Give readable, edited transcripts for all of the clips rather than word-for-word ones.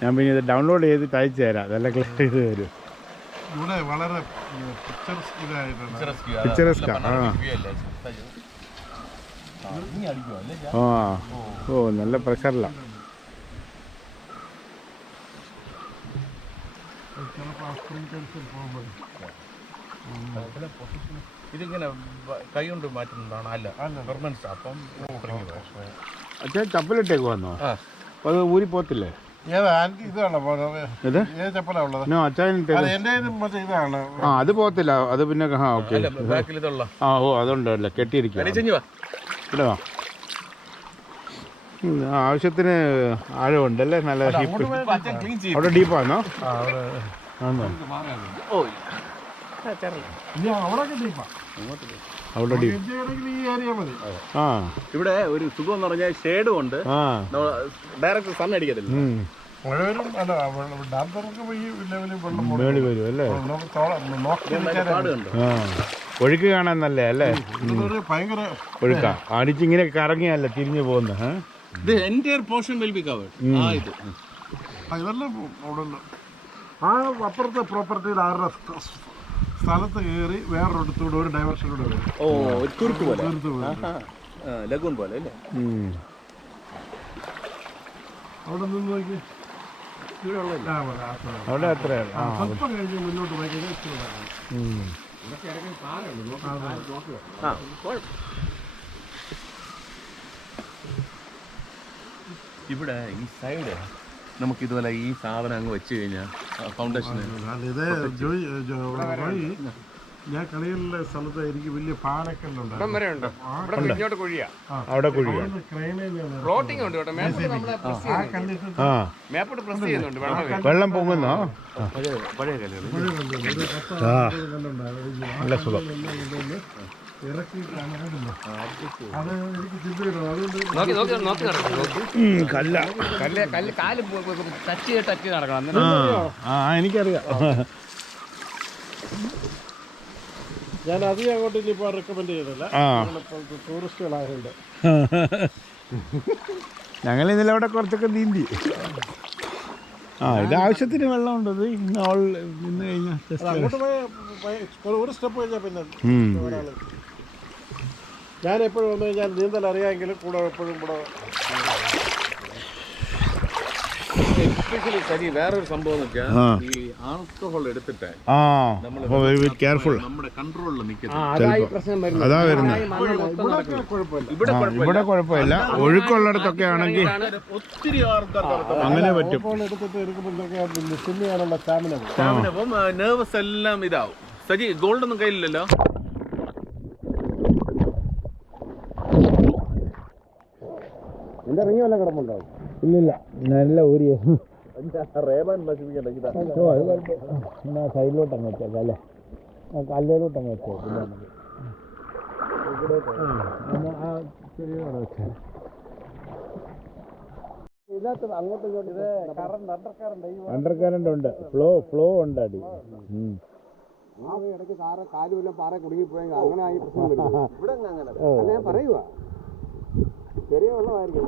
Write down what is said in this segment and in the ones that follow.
ഞാൻ പിന്നെ ഇത് ഡൗൺലോഡ് ചെയ്തിട്ട് അയച്ചു തരാം. അതെല്ലാം ക്ലിയർ ചെയ്ത് തരും. ഇവിടെ വളരെ പിക്ചറസ്കാ. ആ ഓ നല്ല പ്രഷറിലാണ്. ഇതിങ്ങനെ കൈ കൊണ്ട് മാറ്റുന്നതാണ്. അല്ല പെർമനന്റ്. അപ്പം അച്ഛൻ ചപ്പലിട്ടേക്ക് വന്നോ? അത് ഊരി പോത്തില്ലേ? അത് പോത്തില്ല. അത് പിന്നെ ഓക്കെ. ആ ഓ അതുണ്ടല്ലേ കെട്ടിയിരിക്കുക. ഇടവാ ആവശ്യത്തിന് ആഴമുണ്ടല്ലേ? നല്ല അവിടെ ഡീപ്പാണോ? ഇവിടെ ഒരു സുഖം എന്ന് പറഞ്ഞാൽ ഷേഡും ഉണ്ട്. ഡയറക്റ്റ് സൺ അടിക്കത്തില്ല. ഒഴുക്ക് കാണാൻ നല്ല അല്ലേ? ഒഴുക്കാ അടിച്ചിങ്ങനെ കറങ്ങിയല്ല തിരിഞ്ഞു പോകുന്നത്. അപ്പുറത്തെ പ്രോപ്പർട്ടിയിൽ ആരുടെ സ്ഥലത്ത് കയറി വേറൊരിടത്തൂടെ ഒരു ഡൈവേർഷനൂടെ വരും. അവിടെ നിന്ന് നോക്കി അവിടെ എത്ര സ്വല്പം കഴിഞ്ഞ് മുന്നോട്ട് പോയി കഴിഞ്ഞാൽ ഇവിടെ ഈ സൈഡ് നമുക്ക് ഇതുപോലെ ഈ സാധനം അങ്ങ് വെച്ച് കഴിഞ്ഞാൽ ഫൗണ്ടേഷൻ ഞാൻ കളികളിലെ സ്ഥലത്ത് എനിക്ക് വലിയ പാലക്കല്ലുണ്ട്. അവിടെ കുഴിയാ. വെള്ളം പൊങ്ങുന്നോ? പഴയ കല്ലുകൾ നല്ല സുഖം. എനിക്കറിയാം. ഞാൻ അധികം അങ്ങോട്ട് ഇനിയിപ്പോൾ റെക്കമെൻഡ് ചെയ്തില്ല. ടൂറിസ്റ്റുകളായതുകൊണ്ട് ഞങ്ങൾ ഇന്നലെ അവിടെ കുറച്ചൊക്കെ നീന്തി. ഇത് ആവശ്യത്തിന് വെള്ളമുണ്ട്. ഇന്ന് കഴിഞ്ഞാൽ അങ്ങോട്ട് ഒരു സ്റ്റെപ്പ് കഴിഞ്ഞാൽ പിന്നെ ഒരാൾ ഞാൻ എപ്പോഴും വന്നു കഴിഞ്ഞാൽ നീന്തൽ അറിയാമെങ്കിലും കൂടെ എപ്പോഴും കൂടെ. എസ്പെഷ്യലി ശരി വേറൊരു സംഭവം വെച്ചാൽ ഈ ആൽക്കഹോൾ എടുത്തിട്ട് നമ്മുടെ കൺട്രോളിൽ നിൽക്കുന്നത്. അതാ വരുന്നത്. ഇവിടെ കുഴപ്പമില്ല. ഒഴുക്കുള്ളിടത്തൊക്കെ ആണെങ്കിൽ ഒത്തിരി ആൾക്കാർക്ക് അങ്ങനെ പറ്റും. എടുത്തിട്ട് എടുക്കുമ്പോഴത്തേക്ക് സ്വിം ചെയ്യാനുള്ള സ്റ്റാമിന നെർവസ് എല്ലാം ഇതാവും. സജി ഗോൾഡ് ഒന്നും കയ്യിലില്ലല്ലോ? എന്റെ റിങ് വല്ല കിടപ്പുണ്ടാവും? ഇല്ലില്ല, നല്ല ഊരിയ റേബാൻ നശിപ്പിക്കണ്ട. സൈഡിലോട്ട് അങ്ങ് വെച്ചേക്കാം അല്ലേ? കല്ലിലോട്ട് അങ്ങ് വെച്ചോ. പിന്നെ ഇതിനകത്ത് അങ്ങോട്ടും ഇങ്ങോട്ടും അണ്ടർ കറണ്ട് ഉണ്ട്. ഫ്ലോ ഉണ്ട് അടി. ഇടയ്ക്ക് കാലുമെല്ലാം പാറ കുടുങ്ങിപ്പോയെങ്കിൽ അങ്ങനെ ആയി പ്രശ്നം വരും. ഇവിടെ അങ്ങനെ ഞാൻ പറയുക ചെറിയ വെള്ളമായിരിക്കും.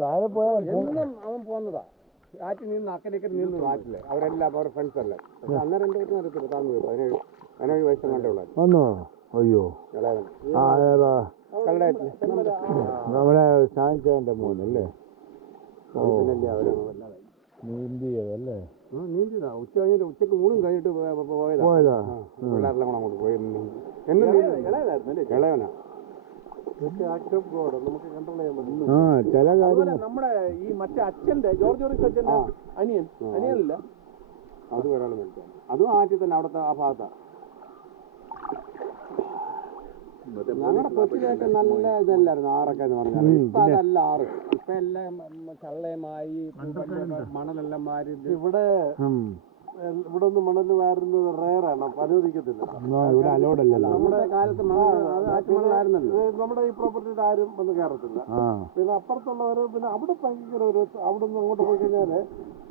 താഴെ പോയാൽ എന്നും അവൻ പോകുന്നതാ. ആറ്റിൽ നിന്ന് അക്കരയ്ക്ക് നിന്ന് നാട്ടില് അവരെല്ലാം അവരുടെ ഫ്രണ്ട്സ് അല്ലേ. പക്ഷെ അന്നേരം എൻ്റെ വീട്ടിൽ നിർത്തില്ല. താന്നു പോയി 17 വയസ്സും കണ്ടേ ഉള്ളത്. വന്നോ? അയ്യോ, നമ്മുടെ ഷാൻചാന്റെ മോനല്ലേ? നീന്തിയതല്ലേ? നീന്തിയതാ. ഉച്ചക്ക് ഊണും കഴിഞ്ഞിട്ട് പോയതാ. പിള്ളേരെല്ലാം കൂടെ അങ്ങോട്ട് പോയി. ഇളയവനാ. നമുക്ക് കൺട്രോൾ ചെയ്യാൻ പറ്റും. ചില കാര്യം നമ്മുടെ ഈ മറ്റേ അച്ഛന്റെ ജോർജ് അച്ഛന്റെ അനിയനില്ല, അതും ഒരാൾ മേടിച്ചു. അതും ആറ്റിൽ തന്നെ അവിടുത്തെ ആ ഭാഗത്താ. ഞങ്ങളുടെ കൊച്ചിലേക്ക് നല്ല ഇതല്ലായിരുന്നു ആറൊക്കെ എന്ന് പറഞ്ഞാൽ. ഇപ്പൊ അതല്ല ആറ്. ഇപ്പൊ എല്ലാം ചള്ളയുമായി മണലെല്ലാം മാറി. ഇവിടെ ഇവിടെ ഒന്നും മണൽ വാരുന്നത് റയറാണ്, അനുവദിക്കത്തില്ല. ഇവിടെ അലോഡല്ലല്ലോ. നമ്മുടെ കാലത്ത് മണലായിരുന്നല്ലോ. നമ്മുടെ ഈ പ്രോപ്പർട്ടിയുടെ ആരും വന്ന് കയറത്തില്ല. പിന്നെ അപ്പുറത്തുള്ളവർ പിന്നെ അവിടെ ഭയങ്കര ഒരു അവിടെ നിന്ന് അങ്ങോട്ട് പോയി കഴിഞ്ഞാല്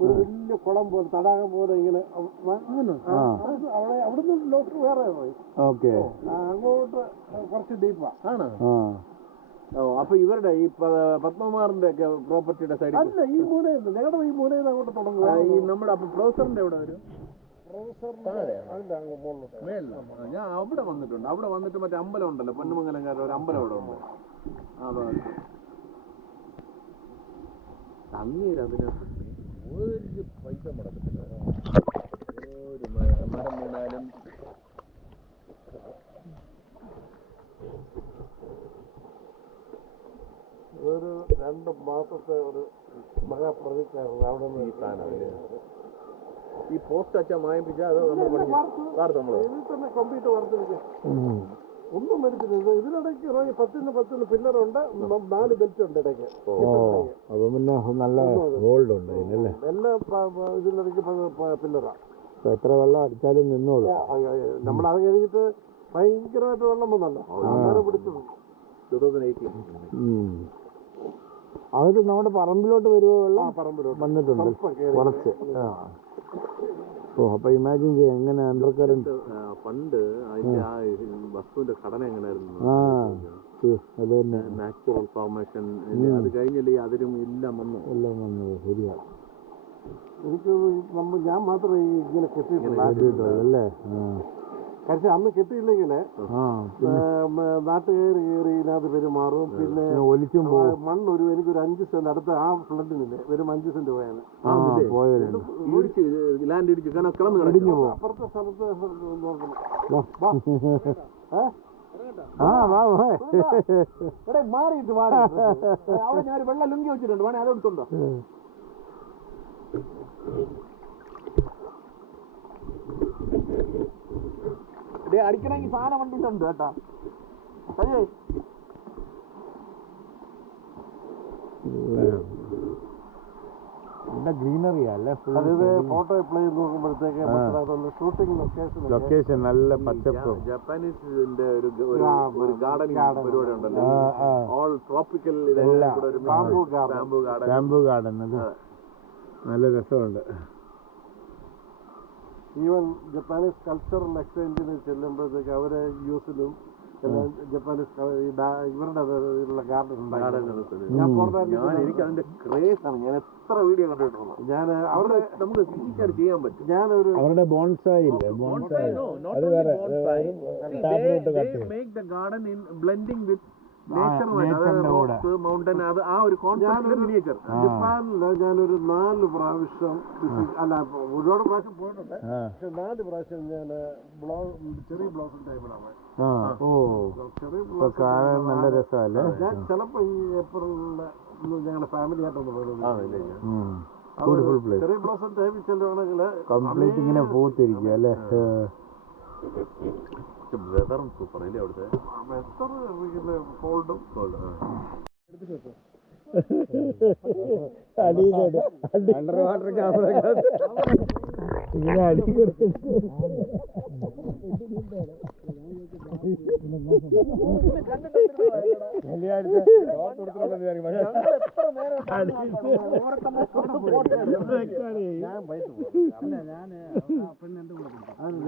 ഒരു വലിയ കുളം പോലെ തടാകം പോലെ ഇങ്ങനെ അവിടുന്ന് ലോക്ക് വേറെ പോയി. അങ്ങോട്ട് കുറച്ച് ഡീപ്പാ ആണ്. അപ്പൊ ഇവരുടെ ഈ പത്മകുമാറിന്റെ ഒക്കെ പ്രോപ്പർട്ടിയുടെ സൈഡിൽ അല്ല, ഈ മൂലയിൽ ഞങ്ങളുടെ ഈ മൂലയിൽ അങ്ങോട്ട് തുടങ്ങുക. ഈ നമ്മുടെ അപ്പൊ പ്രൊഫസറിന്റെ എവിടെ വരും? ഞാൻ അവിടെ വന്നിട്ടുണ്ട്. അവിടെ വന്നിട്ട് മറ്റേ അമ്പലം ഉണ്ടല്ലോ, പൊന്നമംഗലംകാരുടെ ഒരു അമ്പലം അവിടെ ഉണ്ട്. അതോ അങ്ങേര് അതിനകത്ത് ഒരു പൈസ മുടക്കത്തില്ല. ഒരു മരം വീണാലും ഒരു 2 മാസത്തെ ഒരു മഹാപ്രതിജ്ഞായിരുന്നു അവിടെ നിന്ന്. ഈ സ്ഥാനം ഈ പോസ്റ്റ് അച്ഛൻ വാങ്ങിപ്പിച്ചാൽ അത് നമ്മൾ ഇതിൽ തന്നെ കംപ്ലീറ്റ് വർദ്ധിപ്പിക്കും. ഒന്നും മരിച്ചില്ല. ഇതിനിടയ്ക്ക് 10 പില്ലറുണ്ട്, 4 ബെൽറ്റ് ഉണ്ട് ഇടയ്ക്ക്. നല്ല ഗോൾഡ് ഉണ്ട് എല്ലാ ഇതിനിടയ്ക്ക് പില്ലറാണ്. എത്ര വെള്ളം അടിച്ചാലും നിന്നോളൂ. നമ്മളത് കഴിഞ്ഞിട്ട് ഭയങ്കരമായിട്ട് വെള്ളം വന്നല്ലോ, അങ്ങനെ പിടിച്ചത് 2018. അത് നമ്മുടെ പറമ്പിലോട്ട് വരുമോ വെള്ളം? പറമ്പിലോട്ട് വന്നിട്ടുണ്ട് കുറച്ച്. അപ്പൊ ഇമാജിൻ ചെയ്യാം എങ്ങനെ അണ്ടർ കറന്റ്. പണ്ട് അതിന്റെ ആ വസ്തുവിന്റെ ഘടന എങ്ങനെയായിരുന്നു? അത് തന്നെ നാച്ചുറൽ ഫോർമേഷൻ. അത് കഴിഞ്ഞല്ലേ അതിലും എല്ലാം വന്നത്. ശരിയാണ്. എനിക്ക് ഞാൻ മാത്രമേ ഇങ്ങനെ കെട്ടിയിട്ടുള്ളൂ അല്ലേ. പക്ഷെ അന്ന് കെട്ടിയില്ലെങ്കിൽ നാട്ടുകാർ കയറി ഇതിനകത്ത് പെരുമാറും. പിന്നെ ഒലിച്ചും മണ്ണൊരു എനിക്കൊരു 5 സെന്റ് അടുത്ത ആ ഫ്ലഡിനില്ലേ വെറും 5 സെന്റ് പോയാണ്. അപ്പുറത്തെ സ്ഥലത്ത് മാറിയിട്ട് അവിടെ ഞാൻ വെള്ളം ലുങ്കി വെച്ചിട്ടുണ്ട്, വേണേ അതെടുത്തുണ്ടോ? അടിക്കണമെങ്കിൽ സാധനം വണ്ടിയിട്ടുണ്ട് കേട്ടാ. ഗ്രീനറി അല്ലേ. ഫോട്ടോ അപ്ലൈ ചെയ്ത് നോക്കുമ്പോഴത്തേക്ക് ഷൂട്ടിംഗ് ലൊക്കേഷൻ നല്ല പച്ചപ്പ്. ജപ്പാനീസിന്റെ ഒരു ഗാർഡനിങ് പരിപാടി ഉണ്ടല്ലോ, ഓൾ ട്രോപ്പിക്കൽ ബാംബു ഗാർഡൻ. അത് നല്ല രസമുണ്ട്. ഈവൻ ജപ്പാനീസ് കൾച്ചറൽ എക്സ്ചേഞ്ചിന് ചെല്ലുമ്പോഴത്തേക്ക് അവരെ യൂസിലും ജപ്പാനീസ് ഇവരുടെ ഗാർഡൻ എനിക്ക് അതിന്റെ ക്രേസ് ആണ്. ഞാൻ എത്ര വീഡിയോ കണ്ടിട്ടുള്ളൂ. ഞാൻ അവരുടെ നമുക്ക് ചെയ്യാൻ പറ്റും. ഞാനൊരു അവരുടെ bonsai make the garden in blending with mountain. അത് ആ ഒരു കോൺസെപ്റ്റ്. ജപ്പാനില് ഞാനൊരു 4 പ്രാവശ്യം അല്ല ഒരുപാട് പ്രാവശ്യം പോയിട്ടുണ്ട്. പക്ഷെ 4 പ്രാവശ്യം ഞാൻ ചെറിയ ബ്ലോസം ടൈമിലാണ്. നല്ല രസമല്ലേ. ഞാൻ ചിലപ്പോ ഈ ഏപ്രിലില് ഞങ്ങളുടെ ഫാമിലി ആയിട്ടൊന്ന് പോയത്. ചെറിയ ബ്ലോസം ടൈമിൽ ചെല്ലുവാണെങ്കിൽ കംപ്ലീറ്റ് ഇങ്ങനെ പൂത്തിരിക്കും അല്ലേ. വെതറും സൂപ്പർ അല്ലേ അവിടുത്തെ. വെതർ കോൾഡും അണ്ടർ വാട്ടർ ക്യാമറ ഇങ്ങനെ അടി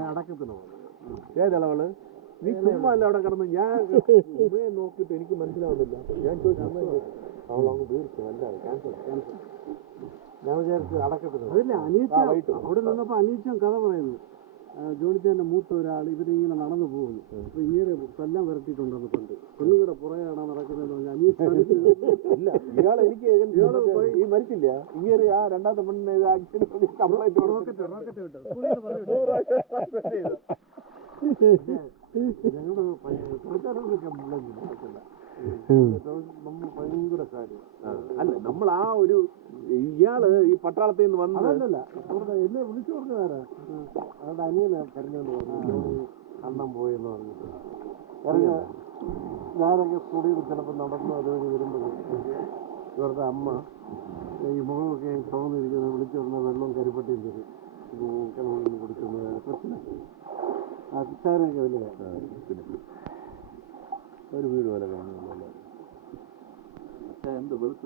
അടക്കത്തിന് പോകും. ഏതളവള് നീ ചുമ്മാ അല്ല അവിടെ കിടന്ന്. ഞാൻ നോക്കിയിട്ട് എനിക്ക് മനസ്സിലാവുന്നില്ല. ഞാൻ ചോദിച്ചു അവളങ്ങ് തീർച്ചു. അല്ല ക്യാൻസർ. ഞാൻ വിചാരിച്ചു അടക്കത്തിന്. അതില്ല, അനീച്ച അവിടെ നിന്നപ്പോ അനീച്ചൻ കഥ പറയുന്നു. ജോണിച്ചാന്റെ മൂത്ത ഒരാൾ ഇവരിങ്ങനെ നടന്നു പോകുന്നു. അപ്പൊ ഇങ്ങനെ കൊല്ലം വരട്ടിയിട്ടുണ്ടെന്ന് പണ്ട്. പെണ്ണുകൂടെ പുറകെയാണോ നടക്കുന്നതെന്ന് പറഞ്ഞാൽ ഇല്ല, ഇയാൾ എനിക്ക് ഈ മരിച്ചില്ല. ഇങ്ങനെ ആ രണ്ടാമത്തെ പെണ്ണിനെ കംപ്ലൈന്റ് ഞങ്ങള് കംപ്ലൈന്റ് ഭയങ്കര കാര്യം. അല്ല, നമ്മൾ ആ ഒരു ഇയാള് ഈ പട്ടാളത്തിൽ നിന്ന് വന്നതല്ല. എന്നെ വിളിച്ചു പറഞ്ഞതാരാ? അവരുടെ അനിയനെ കരഞ്ഞോണ്ട് പറഞ്ഞു അണ്ണം പോയെന്ന് പറഞ്ഞിട്ട്. ഞാനൊക്കെ സ്കൂളിൽ ചിലപ്പോൾ നടന്നു അതുവഴി വരുമ്പോഴേക്ക് ഇവരുടെ അമ്മ ഈ മുഖമൊക്കെ തുറന്നിരിക്കുന്നത് വിളിച്ചു പറഞ്ഞ വെള്ളവും കരിപ്പട്ടിയും തരും. കിണറിന് കൊടുക്കുന്നത് പ്രശ്നം അച്ചാരൊക്കെ വലിയ ഒരു വീട് പോലെ കാണുന്നില്ല. എന്ത് വെളുത്ത്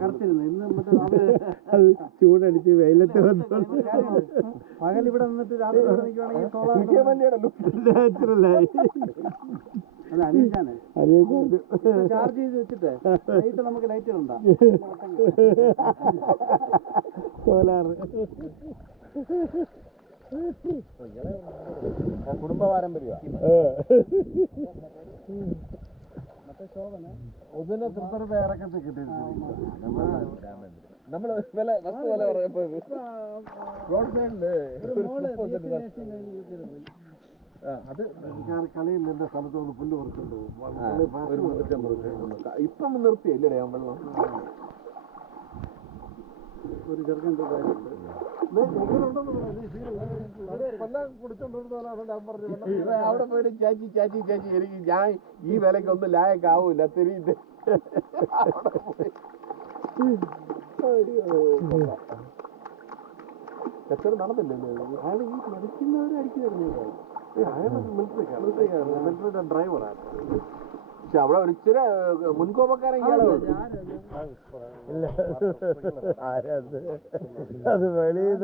കടത്തിരുന്നു ഇന്ന് അത് ചൂടടിച്ച് വെയിലത്ത് വന്നു പകൽ ഇവിടെ നിന്നിട്ട് രാത്രി നാച്ചുറലായി. അല്ല അനിയച്ചാണ് ചാർജ് ചെയ്ത് വെച്ചിട്ട് ലൈറ്റ് നമുക്ക് ലൈറ്റ് ഇടണ്ട സോലാറ് കുടുംബ പാരമ്പര്യ മറ്റേ ശോഭന ഒന്നിനെ തൃപ്പരത്തെ ഇറക്കത്തിൽ നമ്മള് വില വസ്തു വില പറഞ്ഞപ്പോ റോഡ് സൈഡില് അത് കളിയിൽ എന്റെ സ്ഥലത്ത് ഒന്ന് പുല്ല് പറിച്ചോണ്ട് പോകും. ഇപ്പം നിർത്തിയല്ലേ വെള്ളം. ഒരു ചെറുക്കൻ്റെ കാര്യമുണ്ട് അവിടെ പോയിട്ട് ചാച്ചി ചാച്ചി ചാച്ചി എനിക്ക് ഞാൻ ഈ വിലക്കൊന്നും ലായക്കാവൂല തിരിയിട്ട് കച്ചവടം നടന്നില്ലല്ലോ. അയാൾ ഈ മരിക്കുന്നവരെ അടിക്കുമായിരുന്നു. മിലിറ്ററിയുടെ ഡ്രൈവറാണ്. പക്ഷെ അവിടെ ഒരിച്ചിരി മുൻകോപക്കാരൻ അത് വെളിയിൽ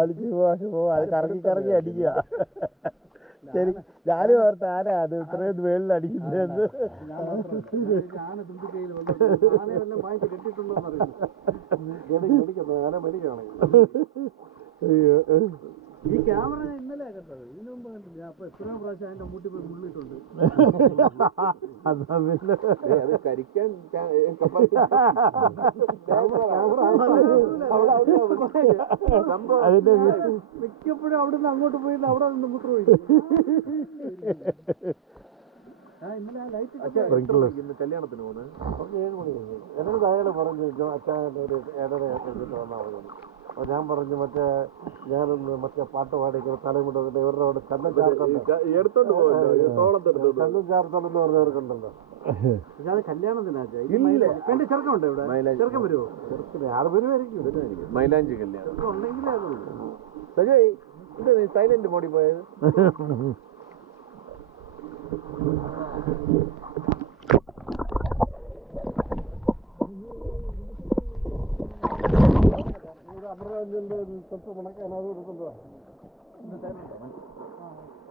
അടിച്ചു പോവാ അത് കറങ്ങി കറങ്ങി അടിക്കുക. ശരി ഞാനും ഓർത്ത് ആരാ അത് ഇത്രയും മേളിൽ അടിക്കുന്നതെന്ന്. ഈ ക്യാമറ ഇന്നലെ കണ്ടത്, ഇതിനു മുമ്പ് കണ്ടില്ല. അപ്പൊ എത്രയോ പ്രാവശ്യം അതിന്റെ മൂട്ടി പോയി മുള്ളിട്ടുണ്ട്. അത് കരിക്കാൻ മിക്കപ്പോഴും അവിടെ നിന്ന് അങ്ങോട്ട് പോയി അവിടെ നിന്ന് മൂത്രം ഒഴിക്കും. ഇന്നലെ ആ ലൈറ്റ് കല്യാണത്തിന് പോകുന്നത് 7 മണി എന്നോട് അയാൾ പറഞ്ഞു അച്ഛൻ്റെ ഒരു 7:30 വന്നാൽ മതി. അപ്പോൾ ഞാൻ പറഞ്ഞു മറ്റേ ഞാനൊന്ന് മറ്റേ പാട്ട് പാടിക്കുന്ന തലമുണ്ട് ഇവരുടെ അവിടെ ചന്ദൻ ചാർത്തലെന്ന് പറഞ്ഞവർക്കുണ്ടല്ലോ. പക്ഷെ അത് കല്യാണത്തിനാച്ചാ എന്റെ ചെറുക്കമുണ്ട് ഇവിടെ. ചെറുക്കൻ വരുമോ? ചെറുക്കന് ആറ് വരുമായിരിക്കും. മൈലാഞ്ചി കല്യാണം ചെറുക്കം ഉണ്ടെങ്കിലേ അതുള്ളൂ. സജയ് ഇത് സൈലന്റ് മോഡി പോയത്. അമൃതാഞ്ജലിന്റെ സ്വത്ത് മണക്കാൻ അത് എടുക്കുന്നതാ.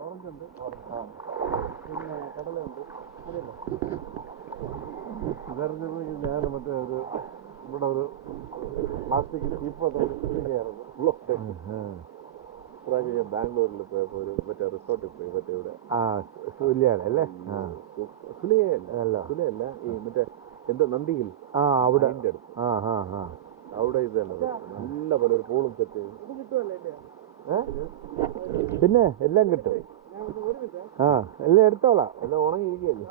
ഓറഞ്ച് ഉണ്ട്, പിന്നെ കടലുണ്ട്. ഇതറിഞ്ഞിരുന്നെങ്കിൽ ഞാൻ മറ്റേ ഒരു ഇവിടെ ഒരു പ്ലാസ്റ്റിക് ചീപ്പ് കൃഷിക്കായിരുന്നു. പ്രാവശ്യം ഞാൻ ബാംഗ്ലൂരിൽ പോയപ്പോ ഒരു മറ്റേ റിസോർട്ടിൽ പോയി മറ്റേ ഇവിടെ സുലിയാണല്ലേ? സുലയല്ല ഈ മറ്റേ എന്താ നന്ദി ഹിൽസ് അവിടെ അടുത്ത് അവിടെ ഇത് തന്നെ നല്ല പോലെ ഒരു പൂളും സെറ്റ് ചെയ്തു. പിന്നെ എല്ലാം കിട്ടും. എല്ലാം എടുത്തോളാം. എല്ലാം ഉണങ്ങിയിരിക്കുകയല്ലേ.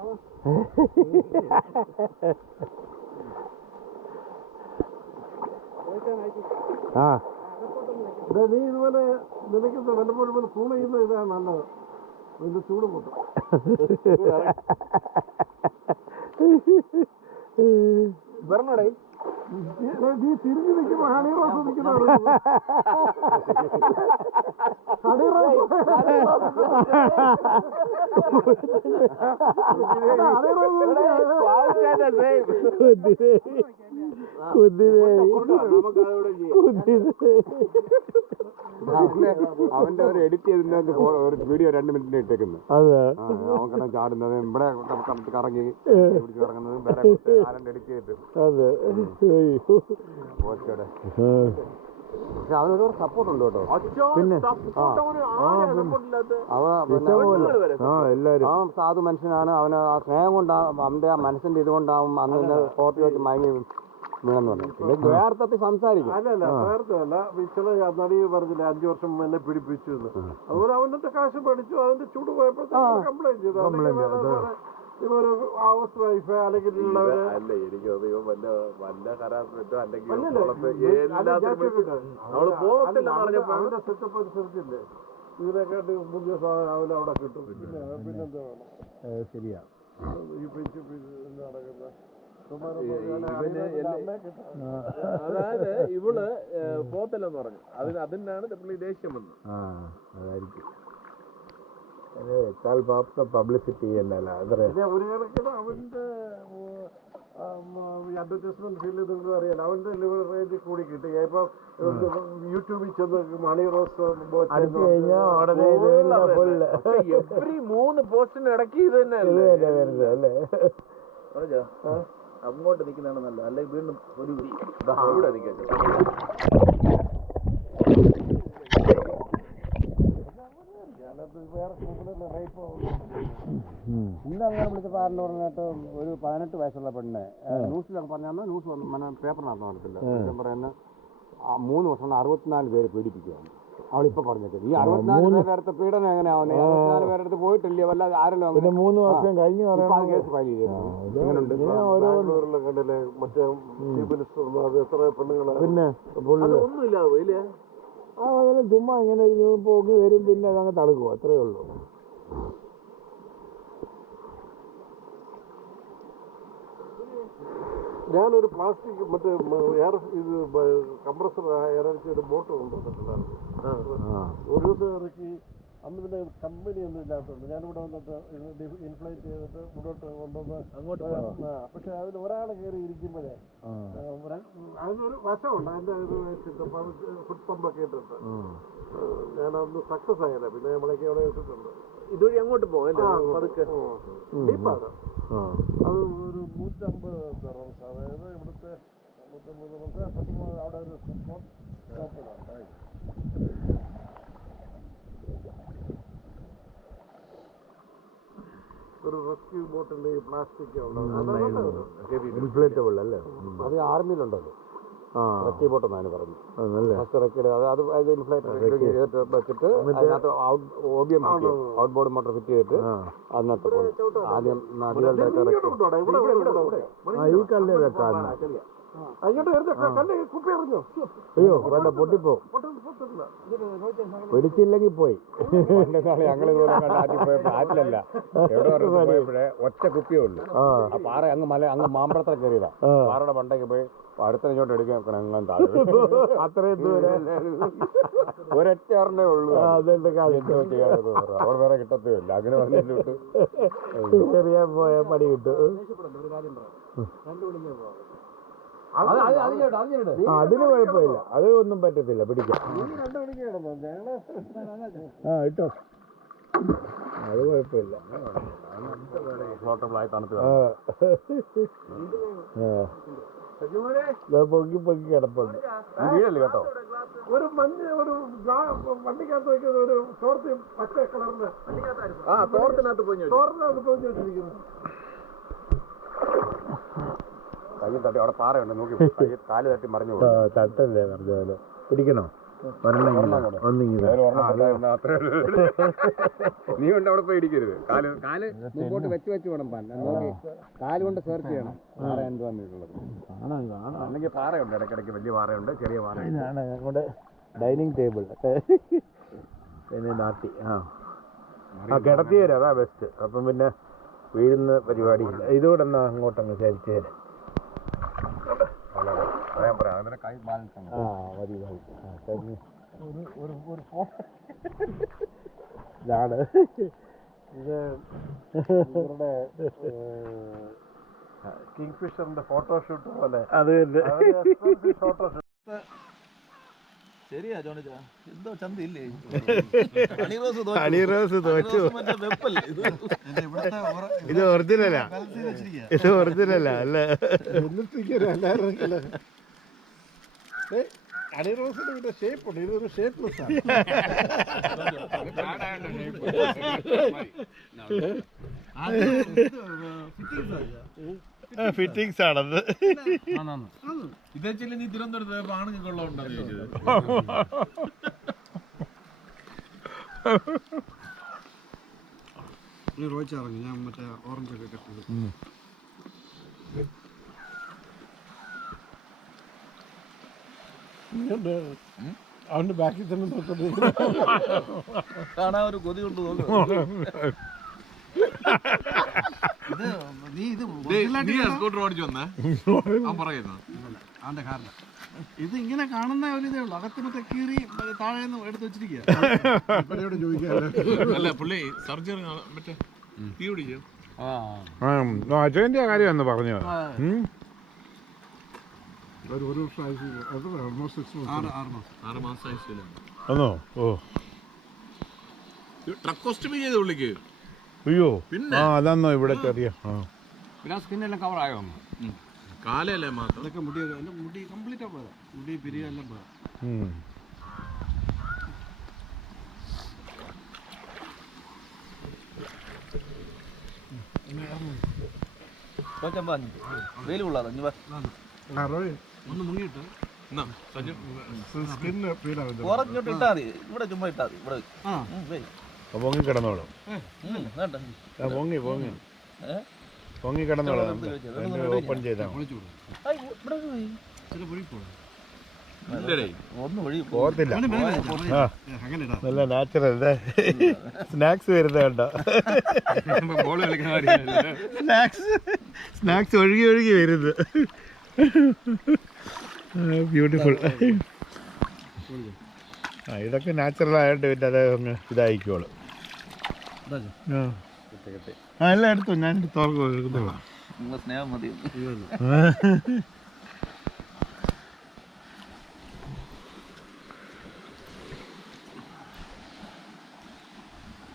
നീ ഇതുപോലെ നിനക്കുന്ന വല്ലപ്പോഴും പോലെ സൂം ചെയ്യുന്ന ഇതാണ് നല്ലത്. ഇതിന്റെ ചൂട് കൂട്ടും. പറഞ്ഞോടേ നീ തിരിഞ്ഞു നിൽക്കുമ്പോ ഹണി റോസ് നിൽക്കുന്നവർ അവന്റെ ഒരു എഡിറ്റ് ചെയ്തിട്ട് ഒരു വീഡിയോ 2 മിനിറ്റിന് ഇട്ടേക്കുന്നു. അവൻ ചാടുന്നത് ഇവിടെ കറങ്ങി പിടിച്ച് കറങ്ങുന്നത് വേറെ എഡിറ്റ് ചെയ്തിട്ട്. പക്ഷെ അവനൊരുപാട് സപ്പോർട്ട് ഉണ്ട് കേട്ടോ. പിന്നെ എല്ലാരും അവൻ സാധു മനുഷ്യനാണ്. അവന് ആ സ്നേഹം കൊണ്ടാവും, അവന്റെ ആ മനസ്സിന്റെ ഇതുകൊണ്ടാവും അന്ന് കോപ്പി വെച്ച് മയങ്ങി വീണെന്ന് പറഞ്ഞു. പിന്നെ ദ്വയാർത്ഥത്തിൽ സംസാരിക്കും. അല്ലല്ല ദ്വയാർത്ഥമല്ല. ചില നടി പറഞ്ഞില്ല 5 വർഷം എന്നെ പിടിപ്പിച്ചു എന്ന്. അതുപോലെ അവന്റെ കാശ് പഠിച്ചു. അതിന്റെ ചൂട് പോയപ്പോഴത്തേക്ക് കംപ്ലൈന്റ് ചെയ്തു. ഇവര് ഹൗസ് വൈഫ് അല്ലെങ്കിൽ അല്ല എനിക്ക് വല്ല ഹരാസ്മെന്റോ അല്ലെങ്കിൽ അവന്റെ സെറ്റപ്പ് അനുസരിച്ചില്ലേ ഇതിനെക്കാട്ട് പുതിയ സാധനം അവിടെ കിട്ടും. പിന്നെന്താ വേണം? ശരിയാ. ഈ പിച്ച് നടക്കുന്ന അതായത് ഇവള് പോത്തല്ലെന്ന് പറഞ്ഞു. അതിനാണ് പുള്ളി ദേഷ്യം വന്നത്. അതായിരിക്കും പബ്ലിസിറ്റി അല്ലല്ലോ അത്ര. ഒരു കണക്കിന് അവന്റെ അഡ്വർടൈസ്മെന്റ് ഫീൽഡ് നിങ്ങൾ അറിയാലോ, അവന്റെ ലെവൽ റേഞ്ച് കൂടി കിട്ടി. ഇപ്പൊ യൂട്യൂബിൽ ചെന്ന് മണി റോസ് അടിച്ചു കഴിഞ്ഞാൽ ഉടനെ എവറി 3 പോസ്റ്റിന് ഇടയ്ക്ക് ഇത് തന്നെ അല്ലേ. അങ്ങോട്ട് നിൽക്കുന്നതാണ് നല്ലത്, അല്ലെങ്കിൽ വീണ്ടും ഒരു ഇവിടെ നിൽക്കാം. ഇന്ന് അങ്ങനെ വിളിച്ചപ്പോൾ ആരെന്ന് പറഞ്ഞിട്ട് ഒരു 18 വയസ്സുള്ള പെണ്ണ് ന്യൂസിലൊക്കെ പറഞ്ഞാൽ ന്യൂസ് പേപ്പറിനകത്ത് നടത്തില്ല. പറയുന്ന 3 വർഷം 64 പേര് പീഡിപ്പിക്കുകയാണ്. അവളിപ്പോൾ പറഞ്ഞേക്കുന്നത് ഈ 64 പേരുടെ അടുത്ത് പീഡനം എങ്ങനെയാവുന്നത്? 64 പേരുടെ അടുത്ത് പോയിട്ടില്ലേ വല്ലാതെ ആരെല്ലോ അങ്ങനെ 3 വർഷം കഴിഞ്ഞ് കേസ് ഫയൽ ചെയ്തിട്ടുണ്ട്. കണ്ടില്ലേ മറ്റേ എത്ര പെണ്ണുങ്ങളെ പിന്നെ ഒന്നുമില്ല പോയില്ലേ. അതെല്ലാം ചുമ്മാ ഇങ്ങനെ പോക്കി വരും, പിന്നെ അതങ്ങ് തടുക്കും, അത്രേ ഉള്ളൂ. ഞാനൊരു പ്ലാസ്റ്റിക് മറ്റേ എയർ ഇത് കംപ്രസർ ഇറച്ചിയുടെ ബോട്ട് കൊണ്ടുവന്നിട്ടുണ്ടായിരുന്നു. ഒരു ദിവസം ഇറക്കി. അന്ന് പിന്നെ കമ്പനി ഒന്നും ഇല്ലാത്തതുകൊണ്ട് ഞാനിവിടെ വന്നിട്ട് ഇൻഫ്ലൈറ്റ് ചെയ്തിട്ട് മുന്നോട്ട് കൊണ്ടുവന്ന് അങ്ങോട്ട്. പക്ഷെ അതിൽ ഒരാൾ കയറി ഇരിക്കുമ്പോഴേ അതിനൊരു വശമുണ്ട്, അതിൻ്റെ ഇത് വെച്ചിട്ട് ഫുഡ് പമ്പൊക്കെ ഇട്ടിട്ട് ഞാനന്ന് സക്സസ് ആയല്ലേ. പിന്നെ നമ്മളൊക്കെ അവിടെ ഇട്ടിട്ടുണ്ട്. ഇതുവഴി അങ്ങോട്ട് പോകല്ലേ പതുക്കെ. ഡീപ്പാണ് അത്. ഒരു 150 റംസ്, അതായത് ഇവിടുത്തെ 150 അവിടെ ഒരു ഒരു റെസ്ക്യൂ ബോട്ടിന്റെ പ്ലാസ്റ്റിക് ഇൻഫ്ലേറ്റബിൾ അല്ലേ? അത് ആർമിയിലുണ്ടല്ലോ റെസ്ക്യൂ ബോട്ട് എന്നാണ് പറഞ്ഞു. ഫസ്റ്റ് റെസ്ക്യൂ അത് ഇൻഫ്ലേറ്റർ വെച്ചിട്ട് അതിനകത്ത് ഔട്ട് ബോർഡ് മോട്ടർ ഫിറ്റ് ചെയ്തിട്ട് അതിനകത്ത് ആദ്യം നദികളുടെ ഈ കല്ലേ വെക്കാൻ. അയ്യോ വേണ്ട, പൊട്ടിപ്പോ പിടിച്ചില്ലെങ്കിൽ പോയി. ഞങ്ങളിതുപോലെ ആറ്റിലല്ല എവിടെ പോയപ്പോഴേ ഒറ്റ കുപ്പിയേ ഉള്ളൂ. ആ പാറ അങ്ങ് മാമ്പഴത്ര കയറിയതാ. പാറയുടെ പണ്ടേക്ക് പോയി അടുത്ത ഇങ്ങോട്ട് എടുക്കാൻ അങ്ങനെ താഴെ അത്രയും ദൂരം ഒരൊറ്റ ഒരെണ്ണേ ഉള്ളൂ. അവിടെ വേറെ കിട്ടത്തേ ഇല്ല. അങ്ങനെ പറഞ്ഞിട്ട് ചെറിയാൻ പോയ പണി കിട്ടും. അതിന് കുഴപ്പമില്ല, അത് ഒന്നും പറ്റത്തില്ല പിടിക്കാൻ. ഇട്ടോ, അത് കുഴപ്പമില്ല. പൊക്കി പൊക്കി കിടപ്പുണ്ട്. കേട്ടോ ഒരു മഞ്ഞ ഒരു വണ്ടിക്കകത്ത് വയ്ക്കുന്ന ഒരു തോർത്ത് പച്ച കളറിന് തോർത്തിനകത്ത് പോയി വെച്ചിരിക്കുന്നു. കൈ തട്ടി അവിടെ പാറയുണ്ട്, നോക്കി കാല് തട്ടി മറിഞ്ഞു തട്ടല്ലേ പറഞ്ഞ പോലെ. പിടിക്കണോ? നീ കൊണ്ട് അവിടെ പോയി ഇടിക്കരുത്. കാല് മുമ്പോട്ട് വെച്ച് വേണം നോക്കി കാല് കൊണ്ട് സെർച്ച് ചെയ്യണം പാറ എന്തുവാന്നുള്ളത്. അല്ലെങ്കിൽ പാറയുണ്ട്, ഇടയ്ക്കിടയ്ക്ക് വലിയ പാറയുണ്ട്, ചെറിയ പാറയുണ്ട്. ഞങ്ങളുടെ ഡൈനിങ് ടേബിൾ പിന്നെ നാട്ടി കിടത്തി തരാം, അതാ ബെസ്റ്റ്. അപ്പം പിന്നെ വീഴുന്ന പരിപാടിയില്ല. ഇതുകൂടെ എന്നാ അങ്ങോട്ടങ്ങ് ചരിച്ചു തരാം. കൈ ബാലൻസ് ആണ്. മതി ഇതാണ് ഇത് ഇവരുടെ കിങ് ഫിഷറിന്റെ ഫോട്ടോഷൂട്ട് പോലെ. അത് ഫോട്ടോഷൂട്ട് ശരിയാ ജോണിച്ചാ, എന്തോ ചന്തയില്ലേ? ഹണിറോസ് തോറ്റു. ഇത് ഒറിജിനലാ, ഇത് ഒറിജിനലാ അല്ല. ഹണിറോസിന്റെ ഇതിന്റെ ഷേപ്പ് ഉണ്ട്, ഇതൊരു ഷേപ്പ്ലെസ് ആണ്. ഫിറ്റിംഗ്സ് ആണത്. ഇതേ ചെല്ലി നീ തിരുവനന്തപുരത്ത് ആണുങ്ങൾക്ക് ഉള്ളതുണ്ടോ ചോദിച്ചത്. റോയിച്ചിറങ്ങി ഞാൻ മറ്റേ ഓറഞ്ചൊക്കെ കെട്ടത്. അവന്റെ ബാക്കിൽ തന്നെ നോക്കട്ടെ, കാണാൻ ഒരു കൊതി കൊണ്ട് നോക്കും. നീ സ്കൂട്ടർ ഓടിച്ചു വന്നേ പറയുന്നു അവന്റെ കാരണം ഇത് ഇങ്ങനെ കാണുന്ന ഒരു ഇതേ ഉള്ളൂ. അകത്ത് മറ്റേ കീറി താഴെ എടുത്ത് വെച്ചിരിക്കുക. അല്ല പുള്ളി സർജറി മറ്റേ തീ പിടിച്ചു. അച്ഛൻ്റെ കാര്യം എന്ന് പറഞ്ഞു. 6 മാസം ആയിട്ടില്ല. ഒന്നോ ഓ ട്രക്കോസ്റ്റമി ചെയ്ത പുള്ളിക്ക്. അയ്യോ പിന്നെ? ആ അതാന്നോ ഇവിടെ ചെറിയ പിന്നെ സ്കിന്നെല്ലാം കവറായോ? കാലല്ലേ മാത്രം. അതൊക്കെ മുടി കംപ്ലീറ്റ് പോയതാ. മുടി പിരിയെല്ലാം പോയതാ. വെയിൽ കൊള്ളാതെ ഒന്ന് മുങ്ങിയിട്ട് എന്നാ, സഞ്ജു. പുറത്തോട്ട് ഇട്ടാ മതി. ഇവിടെ ചുമ്മാ ഇട്ടാ മതി. ഇവിടെ പൊങ്ങി കിടന്നോളും. വേണ്ട പൊങ്ങി പൊങ്ങി പൊങ്ങി കിടന്നോളും. ഓപ്പൺ ചെയ്താൽ ഒന്ന് വഴി പോകത്തില്ല. ആ അങ്ങനെ ഇടാം. നല്ല നാച്ചുറൽ സ്നാക്സ് വരുന്നത് കണ്ടോ? സ്നാക്സ് ഒഴുകി ഒഴുകി വരുന്നത്. ബ്യൂട്ടിഫുൾ. ആ ഇതൊക്കെ നാച്ചുറൽ ആയിട്ട് പിന്നെ അത് അങ്ങ് ഇതായിക്കോളും. ആ എല്ലാം എടുത്തു. ഞാൻ തുറക്കുന്നില്ല. നിങ്ങളെ സ്നേഹം മതി.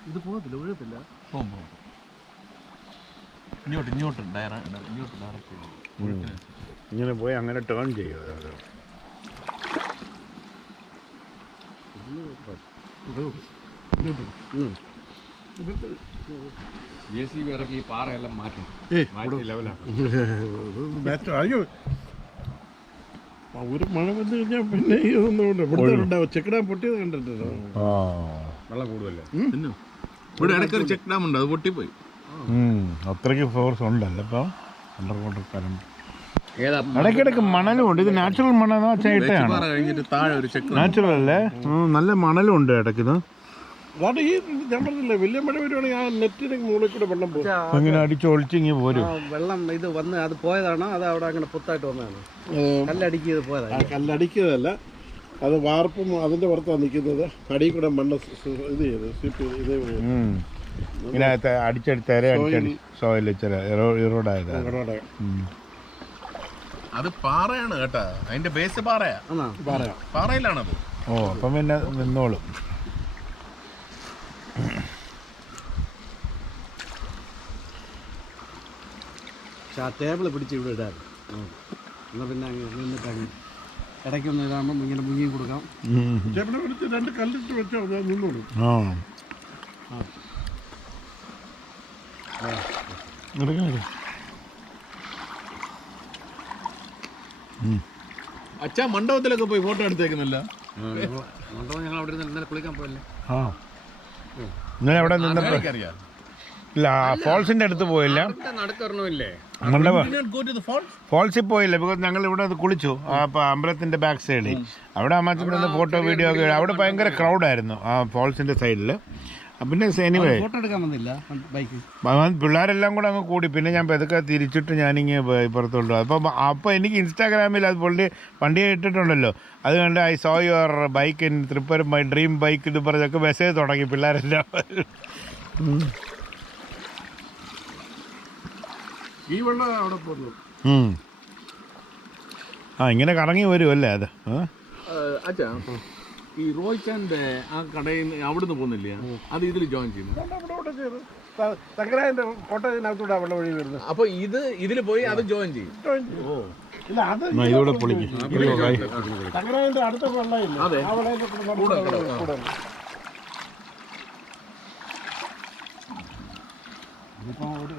ഇത് പോകത്തില്ല, ഒഴുകത്തില്ല. ഇങ്ങോട്ട് ഡയറക്റ്റ് ഇങ്ങനെ പോയി അങ്ങനെ ടേൺ ചെയ്യുക. JCB ഇറക്കി ഈ പാറയെല്ലാം മാറ്റി ലെവലാക്കും. അയ്യോ ഒരു മഴ വന്നു കഴിഞ്ഞാൽ പിന്നെ ഇതൊന്നും ഇവിടെ ഉണ്ടാവും. ചെക്കിടാൻ പൊട്ടിയത് കണ്ടിട്ടുണ്ടോ? വെള്ളം കൂടുതലല്ലേ? ഇവിടെ ഇടയ്ക്കൊരു ചെക്ക് ഡാം ഉണ്ട്, അത് പൊട്ടിപ്പോയി. അത്രയ്ക്ക് ഫോഴ്സ് ഉണ്ടല്ലോ ഇപ്പോൾ അണ്ടർ വാട്ടർ കറണ്ട്. ഏതാ ഇടയ്ക്കിടയ്ക്ക് മണലും ഉണ്ട്. ഇത് നാച്ചുറൽ മണലോ ചേട്ടയാണ്? കഴിഞ്ഞിട്ട് താഴെ ഒരു ചെക്ക് നാച്ചുറൽ അല്ലേ? നല്ല മണലും ഉണ്ട് ഇടയ്ക്കിത്. അതാണ് ഈ ഞാൻ പറഞ്ഞില്ലേ, വലിയ മഴ വരുവാണെങ്കിൽ ആ നെറ്റിന് മുകളിൽ കൂടെ വെള്ളം പോകും. അങ്ങനെ അടിച്ചൊളിച്ചിങ്ങി പോരും. വെള്ളം ഇത് വന്ന് അത് പോയതാണോ അത് അവിടെ അങ്ങനെ പുത്തായിട്ട് വന്നതാണ്? കല്ലടിക്കിയത് പോയതാണ്. കല്ലടിക്കുന്നതല്ല, അത് വാർപ്പും അതിന്റെ പുറത്താണ് നിൽക്കുന്നത്. അടിയിൽ കൂടെ മണ്ണ് ഇത് ചെയ്ത് ഇതിനകത്ത് അടിച്ചടിച്ച് അടിച്ചടി സോയിൽ ഇറോഡായത്. അത് പാറയാണ് കേട്ടാ, അതിന്റെ ബേസ് പാറയാ. പാറയിലാണത്. ഓ അപ്പം പിന്നെ നിന്നോളും. പക്ഷെ ആ ടേബിൾ പിടിച്ച് ഇവിടെ ഇടാറ്. എന്നാൽ പിന്നെ അങ്ങ് നിന്നിട്ട് അങ്ങ് ഇടയ്ക്കൊന്ന് ഇതാകുമ്പോൾ ഇങ്ങനെ മുങ്ങിയും കൊടുക്കാം. ടേബിളെ പിടിച്ച് 2 കല്ലിട്ട് വെച്ചാൽ നിന്നോളൂ. അച്ഛാ മണ്ഡപത്തിലൊക്കെ പോയി ഫോട്ടോ എടുത്തേക്കുന്നില്ല. ഞങ്ങൾ അവിടെ ഇന്നലെ കുളിക്കാൻ പോയല്ലേ? ഇന്നലെ അവിടെ നിന്നപ്പോൾ ഇല്ല, ഫോൾസിന്റെ അടുത്ത് പോയില്ല. നടക്കറണമില്ലേ? ഫോൾസിൽ പോയില്ല. ബിക്കോസ് ഞങ്ങൾ ഇവിടെ കുളിച്ചു അമ്പലത്തിന്റെ ബാക്ക് സൈഡിൽ. അവിടെ അമ്മച്ചൻ നിന്ന് ഫോട്ടോ വീഡിയോ ഒക്കെ. അവിടെ ഭയങ്കര ക്രൗഡായിരുന്നു ആ ഫോൾസിന്റെ സൈഡിൽ. പിന്നെ എനിവേ പിള്ളേരെല്ലാം കൂടെ അങ്ങ് കൂടി. പിന്നെ ഞാൻ പതുക്കെ തിരിച്ചിട്ട് ഞാനിങ്ങനെ ഇപ്പുറത്തോട്ട്. അപ്പോൾ എനിക്ക് ഇൻസ്റ്റാഗ്രാമിൽ അത് വണ്ടി ഇട്ടിട്ടുണ്ടല്ലോ, അത് കണ്ട് I so your bike in tripper my dream bike ഇത് പറഞ്ഞൊക്കെ മെസ്സേജ് തുടങ്ങി പിള്ളേരെല്ലാം. ഈ വെള്ളം അവിടെ പോകുന്നു. ആ ഇങ്ങനെ കറങ്ങി വരുമല്ലേ അത്? അച്ഛാ ഈ റോയ്ച്ചാന്റെ ആ കടയിൽ അവിടുന്ന് പോകുന്നില്ല, അത് ഇതിൽ ജോയിൻ ചെയ്യുന്നു. തങ്കരായന്റെ കോട്ടയത്തിനകത്തൂടെ വെള്ളം ഒഴുകി വരുന്നത്. അപ്പൊ ഇതിൽ പോയി അത് ജോയിൻ ചെയ്യും. ഇല്ല, അത് ഇതോടെ പൊളിക്കും. തങ്കരായന്റെ അടുത്ത വെള്ളമില്ല. അതെ. ആ വെള്ളത്തിൽ കൂടെ ഇതിപ്പോൾ ഒരു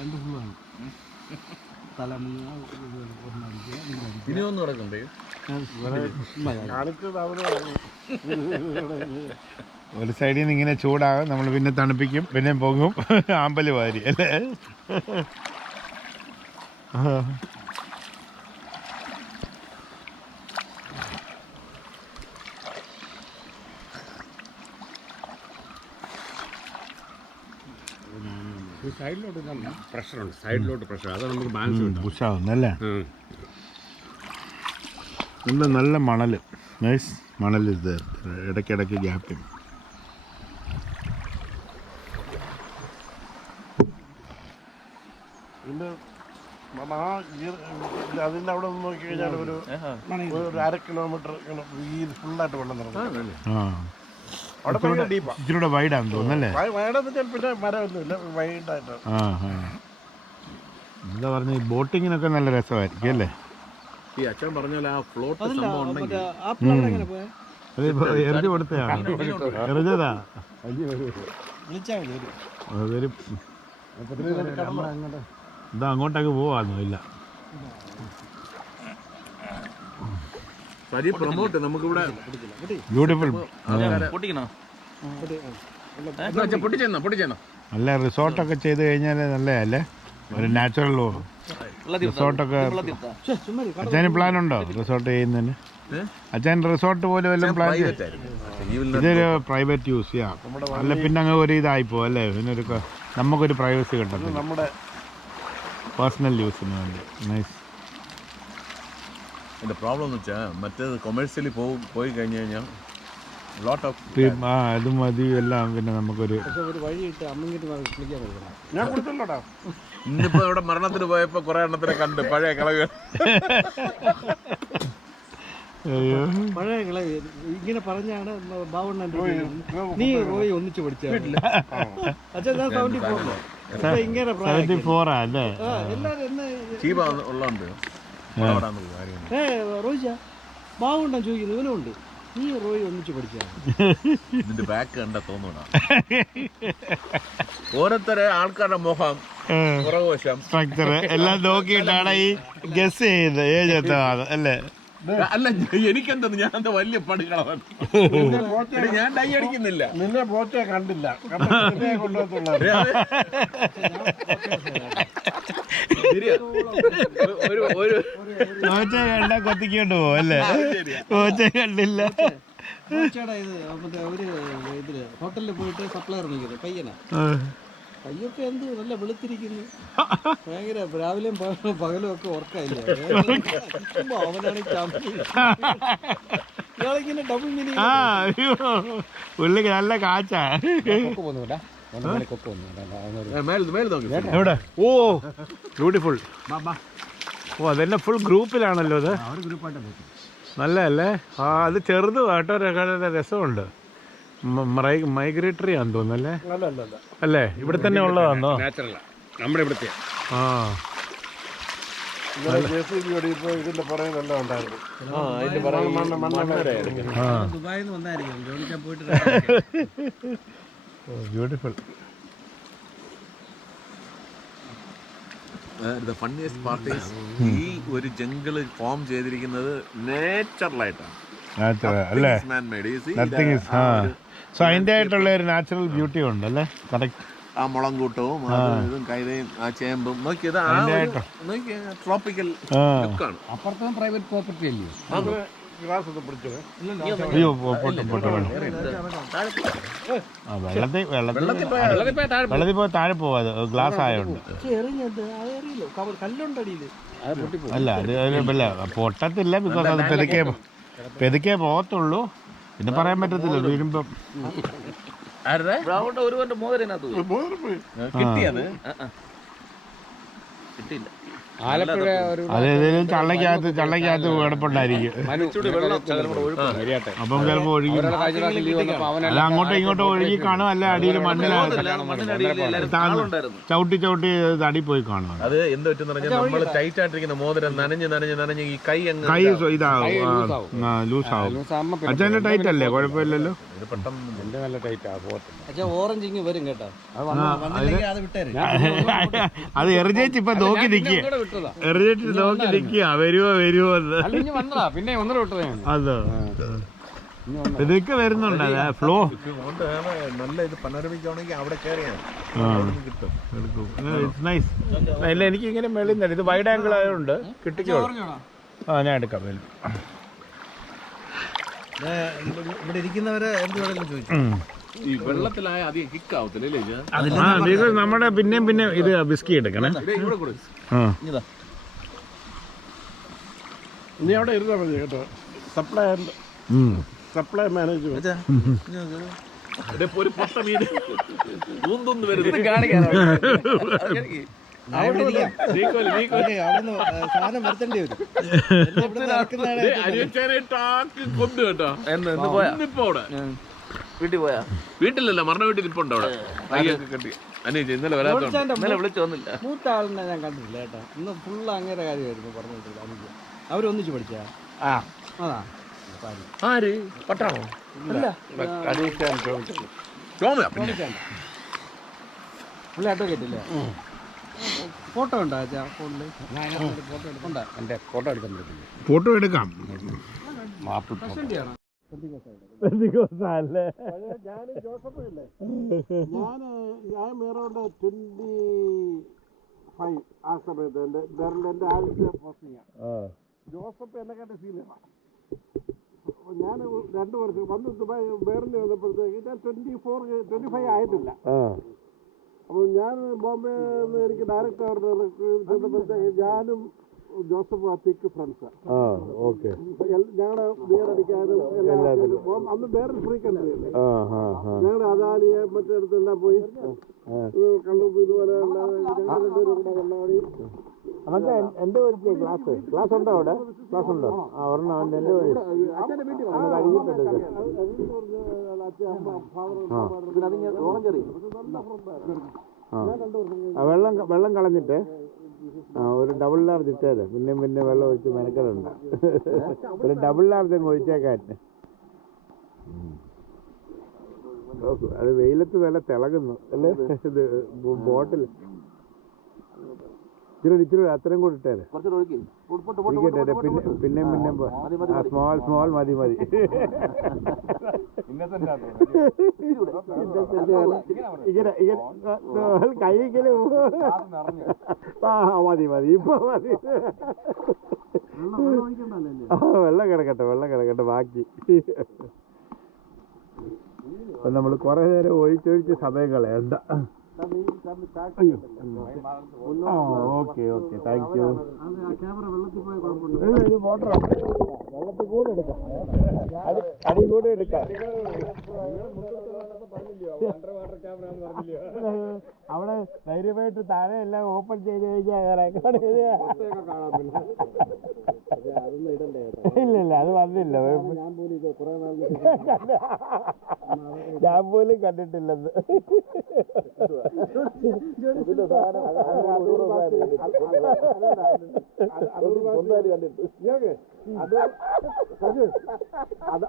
2 ഫുള്ളാണ്. ഇനി ഒന്നും നടക്കണ്ടേ? ഒരു സൈഡിൽ നിന്ന് ഇങ്ങനെ ചൂടാകും, നമ്മൾ പിന്നെ തണുപ്പിക്കും, പിന്നെ പോകും. ആമ്പല് വാരി അല്ലേ? ഈ സൈഡിലോട്ട് പ്രഷറുണ്ട്, സൈഡിലോട്ട് പ്രഷർ, അത് നമുക്ക് ബാലൻസ് കിട്ടും. പുഷാവുന്നല്ലേ? നല്ല മണൽ, നൈസ് മണൽ. ഇത് ഇടയ്ക്കിടയ്ക്ക് ഗ്യാപ്പിങ്. അതിന്റെ അവിടെ നിന്ന് നോക്കി കഴിഞ്ഞാൽ ഒരു 1/2 കിലോമീറ്റർ ഫുള്ളായിട്ട് വെള്ളം നടക്കും. അവിടെ ഡീപ്പാ, ഇച്ചിരൂടെ വൈഡാന്ന് തോന്നുന്നല്ലേ? വയടെന്ന് വെച്ചാൽ പിന്നെ മരമൊന്നുമില്ല, വൈഡായിട്ട്. എന്താ പറഞ്ഞ ഈ ബോട്ടിങ്ങിനൊക്കെ നല്ല രസമായിരിക്കും അല്ലേ? ഈ അച്ഛൻ പറഞ്ഞാൽ ആ ഫ്ലോട്ട് എറിഞ്ഞു കൊടുത്തതാണ്, എറിഞ്ഞതാ. ഇതാ അങ്ങോട്ടൊക്കെ പോവാന്നോ? ഇല്ല, പ്രൊമോട്ട് നമുക്കിവിടെ ബ്യൂട്ടിഫുൾ. പൊട്ടിക്കണോ? പൊട്ടിച്ചെന്നോ നല്ല റിസോർട്ടൊക്കെ ചെയ്ത് കഴിഞ്ഞാൽ നല്ലതല്ലേ? ഒരു നാച്ചുറൽ റിസോർട്ടൊക്കെ. അച്ഛന് പ്ലാൻ ഉണ്ടോ റിസോർട്ട് ചെയ്യുന്നതിന്? അച്ഛൻ റിസോർട്ട് പോലെ വല്ലതും പ്ലാൻ? ഇതൊരു പ്രൈവറ്റ് യൂസ് ചെയ്യാം, അല്ല പിന്നെ അങ്ങ് ഒരു ഇതായിപ്പോ അല്ലേ? പിന്നെ ഒരു നമുക്കൊരു പ്രൈവസി കിട്ടും, നമ്മുടെ പേഴ്സണൽ യൂസിന് വേണ്ടി. നൈസ്. എൻ്റെ പ്രോബ്ലം എന്ന് വെച്ചാൽ മറ്റേത് കൊമേഴ്സ്യലി പോയി കഴിഞ്ഞ് കഴിഞ്ഞാൽ ലോട്ട് ഓഫ് അത് മതി എല്ലാം. പിന്നെ നമുക്കൊരു ഞാൻ കൊടുത്തല്ലോടാ. ഇന്നിപ്പോ ഇവിടെ മരണത്തിന് പോയപ്പോ കുറെ എണ്ണത്തിനെ കണ്ട് പഴയ കളകൾ. പഴയ കളവ് ഇങ്ങനെ പറഞ്ഞാണ് ബാവണ്ണൻ നീ റോയി ഒന്നിച്ച് പഠിച്ച അച്ഛൻ 74 ഇങ്ങനെ അല്ലേ? ചീപ ഉള്ളതുണ്ട്. റോയിച്ച ബാവുണ്ണൻ ചോദിക്കുന്നു ഇവനുണ്ട്, നീ റോയി ഒന്നിച്ച് പഠിച്ചാ? ഇതിന്റെ ബാക്ക് കണ്ട തോന്നൂടാ. ഓരോരുത്തരെ ആൾക്കാരുടെ മുഖം, പുറകുവശം, സ്ട്രക്ചർ എല്ലാം നോക്കിയിട്ടാണ് ഈ ഗസ് ചെയ്ത് ഏജ് എത്താതെ അല്ലേ? അല്ല എനിക്കെന്തെന്ന്, ഞാൻ എന്താ വലിയ പടുകളാണ്. ഞാൻ ഡൈ അടിക്കുന്നില്ല. നിന്നെ ബോച്ചെ കണ്ടില്ല, കൊണ്ടുപോകത്തുള്ളൂ. കോച്ച കണ്ട കൊത്തിക്കൊണ്ട് പോവും അല്ലേ? കോച്ച കണ്ടില്ല. ഇതില് ഹോട്ടലിൽ പോയിട്ട് സപ്ലയർ നിൽക്കുന്നത് പയ്യനാ. പയ്യൊക്കെ എന്ത് നല്ല വെളുത്തിരിക്കുന്നു, ഭയങ്കര രാവിലെയും പകലും ഒക്കെ ഓർക്കായില്ല. അവനാണെങ്കിൽ ഇയാളിങ്ങനെ ഡബിൾ മീനിങ്. പുള്ളിക്ക് നല്ല കാച്ചാ. എവിടെ? ഓ ബ്യൂട്ടിഫുൾ. ഓ അതെന്നെ ഫുൾ ഗ്രൂപ്പിലാണല്ലോ അത്. നല്ലതല്ലേ? ആ അത് ചെറുത് കേട്ടോ, രസമുണ്ട്. മൈഗ്രേറ്ററി ആണെന്ന് തോന്നുന്നല്ലേ? അല്ലേ? ഇവിടെ തന്നെ ഉള്ളതാണോ? നമ്മുടെ ഇവിടുത്തെ. ആ ഇതിന്റെ പുറകെ നല്ല ഉണ്ടായിരുന്നു. ദുബായിൽ നിന്ന് വന്നായിരിക്കും ജോലിക്കാൻ പോയിട്ട്. Beautiful. The funniest part is ഈ ഒരു ജംഗിള് ഫോം ചെയ്തിരിക്കുന്നത് നാച്ചുറലായിട്ടാണ്. അല്ലേ? നത്തിങ് ഈസ് സോ അതിൻ്റെ ആയിട്ടുള്ള ഒരു നാച്ചുറൽ ബ്യൂട്ടി ഉണ്ട് അല്ലേ? കറക്റ്റ്. ആ മുളങ്കൂട്ടവും ഇതും കൈതയും ആ ചേമ്പും നോക്കിയത് ട്രോപ്പിക്കൽ ലുക്കാണ്. അപ്പുറത്തും പ്രൈവറ്റ് പ്രോപ്പർട്ടി അല്ലേ? അയ്യോ പൊട്ടും പൊട്ടും. വെള്ളത്തിൽ പോയി താഴെ പോവാത്, ഗ്ലാസ് ആയതുകൊണ്ട്. അല്ല അത് പൊട്ടത്തില്ല, ബിക്കോസ് അത് പെതുക്കേ പോകത്തുള്ളൂ. പിന്നെ പറയാൻ പറ്റത്തില്ല വീഴുമ്പം. ഒരു മോതിരനകത്ത് കിട്ടിയത് കിട്ടിയില്ല. അത് ഏതെങ്കിലും ചള്ളക്കകത്ത് കിടപ്പുണ്ടായിരിക്കും. അപ്പം ചിലപ്പോ ഒഴുകി അല്ല അങ്ങോട്ടും ഇങ്ങോട്ടും ഒഴുകി കാണും, അല്ല അടിയിൽ ചവിട്ടി അടി പോയി കാണും. അത് എന്ത് പറ്റുന്ന പറഞ്ഞാൽ നമ്മൾ ടൈറ്റ് ആയിട്ടിരിക്കുന്ന മോതിരം നനഞ്ഞ് ഈ കൈ ഇതാവും, ലൂസാവും. അച്ഛൻ്റെ ടൈറ്റ് അല്ലേ? കുഴപ്പമില്ലല്ലോ. ഓറഞ്ച് വരും കേട്ടോ. അത് എറിഞ്ഞേച്ച് ഇപ്പൊ നോക്കി നിക്കുക, എറിഞ്ഞിട്ട് നോക്കി നിക്കുക വരുവോ പിന്നെ ഒന്നര വിട്ടത്. അതോ ഇതൊക്കെ വരുന്നുണ്ട് ഫ്ലോ. നല്ല ഇത് പനോരമിക്കാണെങ്കിൽ അവിടെ കയറിയാണ് കിട്ടും. നൈസ്. അല്ല എനിക്ക് ഇങ്ങനെ മേളിൽ നിന്ന് ഇത് വൈഡ് ആംഗിൾ ആയതുകൊണ്ട് കിട്ടിക്കോളും. ആ ഞാൻ എടുക്കാം. ഇവിടെ ഇരിക്കുന്നവരെ എന്ത് വേണമെങ്കിലും ചോദിച്ചു. ഈ വെള്ളത്തിലായ അധികം കിക്ക് ആവത്തില്ലേ ബിക്കോസ് നമ്മുടെ പിന്നെയും പിന്നെ ഇത് ബിസ്കി എടുക്കണേ. ഇവിടെ കൂടെ ആ നീ അവിടെ ഇരുന്നാ മതി കേട്ടോ. സപ്ലൈ മാനേജ്മെന്റ് ഒരു പൊട്ട മീൻ ൂന്തൊന്ന് വരുന്നത് സാധനം വരുത്തേണ്ടി വരും. അരിയച്ചാനായിട്ട് കൊന്നു കേട്ടോ. ഇന്നിപ്പോ അവിടെ വീട്ടിൽ പോയാ? വീട്ടിലല്ല, മരണ വീട്ടിൽ ഇരിപ്പുണ്ട് അവിടെ. കയ്യൊക്കെ കെട്ടി അനേജ് ഇന്നലെ വരാത്തോണ്ട് ഇന്നലെ വിളിച്ചു വന്നില്ല. മൂത്ത ആളിനെ ഞാൻ കണ്ടിട്ടില്ല കേട്ടോ. ഇന്ന് ഫുള്ള് അങ്ങേരെ കാര്യമായിരുന്നു പറഞ്ഞിട്ടില്ല. അവരൊന്നിച്ച് പഠിച്ചാ അതാ ആര് പട്ടാണോ ചോമ പിന്നെ പുള്ളി ആട്ടോ കേട്ടില്ലേ? ഫോട്ടോ ഉണ്ടോ ഫോണില്? ഫോട്ടോ എൻ്റെ ഫോട്ടോ എടുക്കാൻ പറ്റില്ല. ഫോട്ടോ എടുക്കാം. ഞാൻ ജോസഫ് ഇല്ലേ, ഞാൻ മേറോണ്ട് 25 ആ സമയത്ത് എൻ്റെ ബെർലിൻ്റെ ആദ്യത്തെ പോസ്റ്റിങ്ങാണ്. ജോസഫ് എന്നെ കണ്ട സീനിയറാണ്. ഞാൻ 2 വർഷം വന്ന് ദുബായ് ബെർലിൽ വന്നപ്പോഴത്തേക്ക് ഞാൻ 25 ആയിട്ടില്ല. അപ്പോൾ ഞാൻ ബോംബെ എനിക്ക് ഡയറക്റ്റ് അവിടെ ചെന്നപ്പോഴത്തേക്ക് ഞാനും ജോസഫ് അത്തിക്ക് ഫ്രണ്ട്സാണ്. ഞങ്ങളുടെ ബിയർ അടിക്കാനും അന്ന് വേറെ ഫ്രീ കൺട്രി അല്ലേ. ഞങ്ങളുടെ അദാലിയെ മറ്റിടത്തെല്ലാം പോയി കള്ളും ഇതുപോലെ ഞങ്ങൾ 2 പേരും കൂടെ വെള്ളാടി. എന്റെ വീട്ടിൽ ക്ലാസ് ഉണ്ടോ? അവിടെ ക്ലാസ് ഉണ്ടോ? ഒരെണ്ണം എന്റെ വെള്ളം കളഞ്ഞിട്ട് ഒരു ഡബിൾ ലാർജ് ഇട്ടേത്. പിന്നെ വെള്ളം ഒഴിച്ച് മെനക്കലുണ്ട്. ഒരു ഡബിൾ ലാർജ് അങ്ങ് ഒഴിച്ചേക്കാൻ. അത് വെയിലത്ത് നല്ല തിളങ്ങുന്നു അല്ലേ ഇത് ബോട്ടിൽ. ഇച്ചിരി അത്രയും കൂടി ഇട്ടേരെ. പിന്നെ സ്മോൾ മതി. ഇങ്ങനെ കൈക്കല് മതി ഇപ്പൊ മതി. വെള്ളം കിടക്കട്ടെ ബാക്കി. അപ്പൊ നമ്മൾ കുറെ നേരം ഒഴിച്ചൊഴിച്ച് സമയം കളയണ്ട. Okay thank you. ഇത് മോട്ടറാണ്, വെള്ളത്തിൽ കൂടെ എടുക്കാം, അടി കൂടെ എടുക്കാം. അവിടെ ധൈര്യമായിട്ട് താഴെ എല്ലാം ഓപ്പൺ ചെയ്ത് കഴിഞ്ഞാൽ ഇല്ല അത് വന്നില്ല. ഞാൻ പോലും കണ്ടിട്ടില്ലെന്ന്.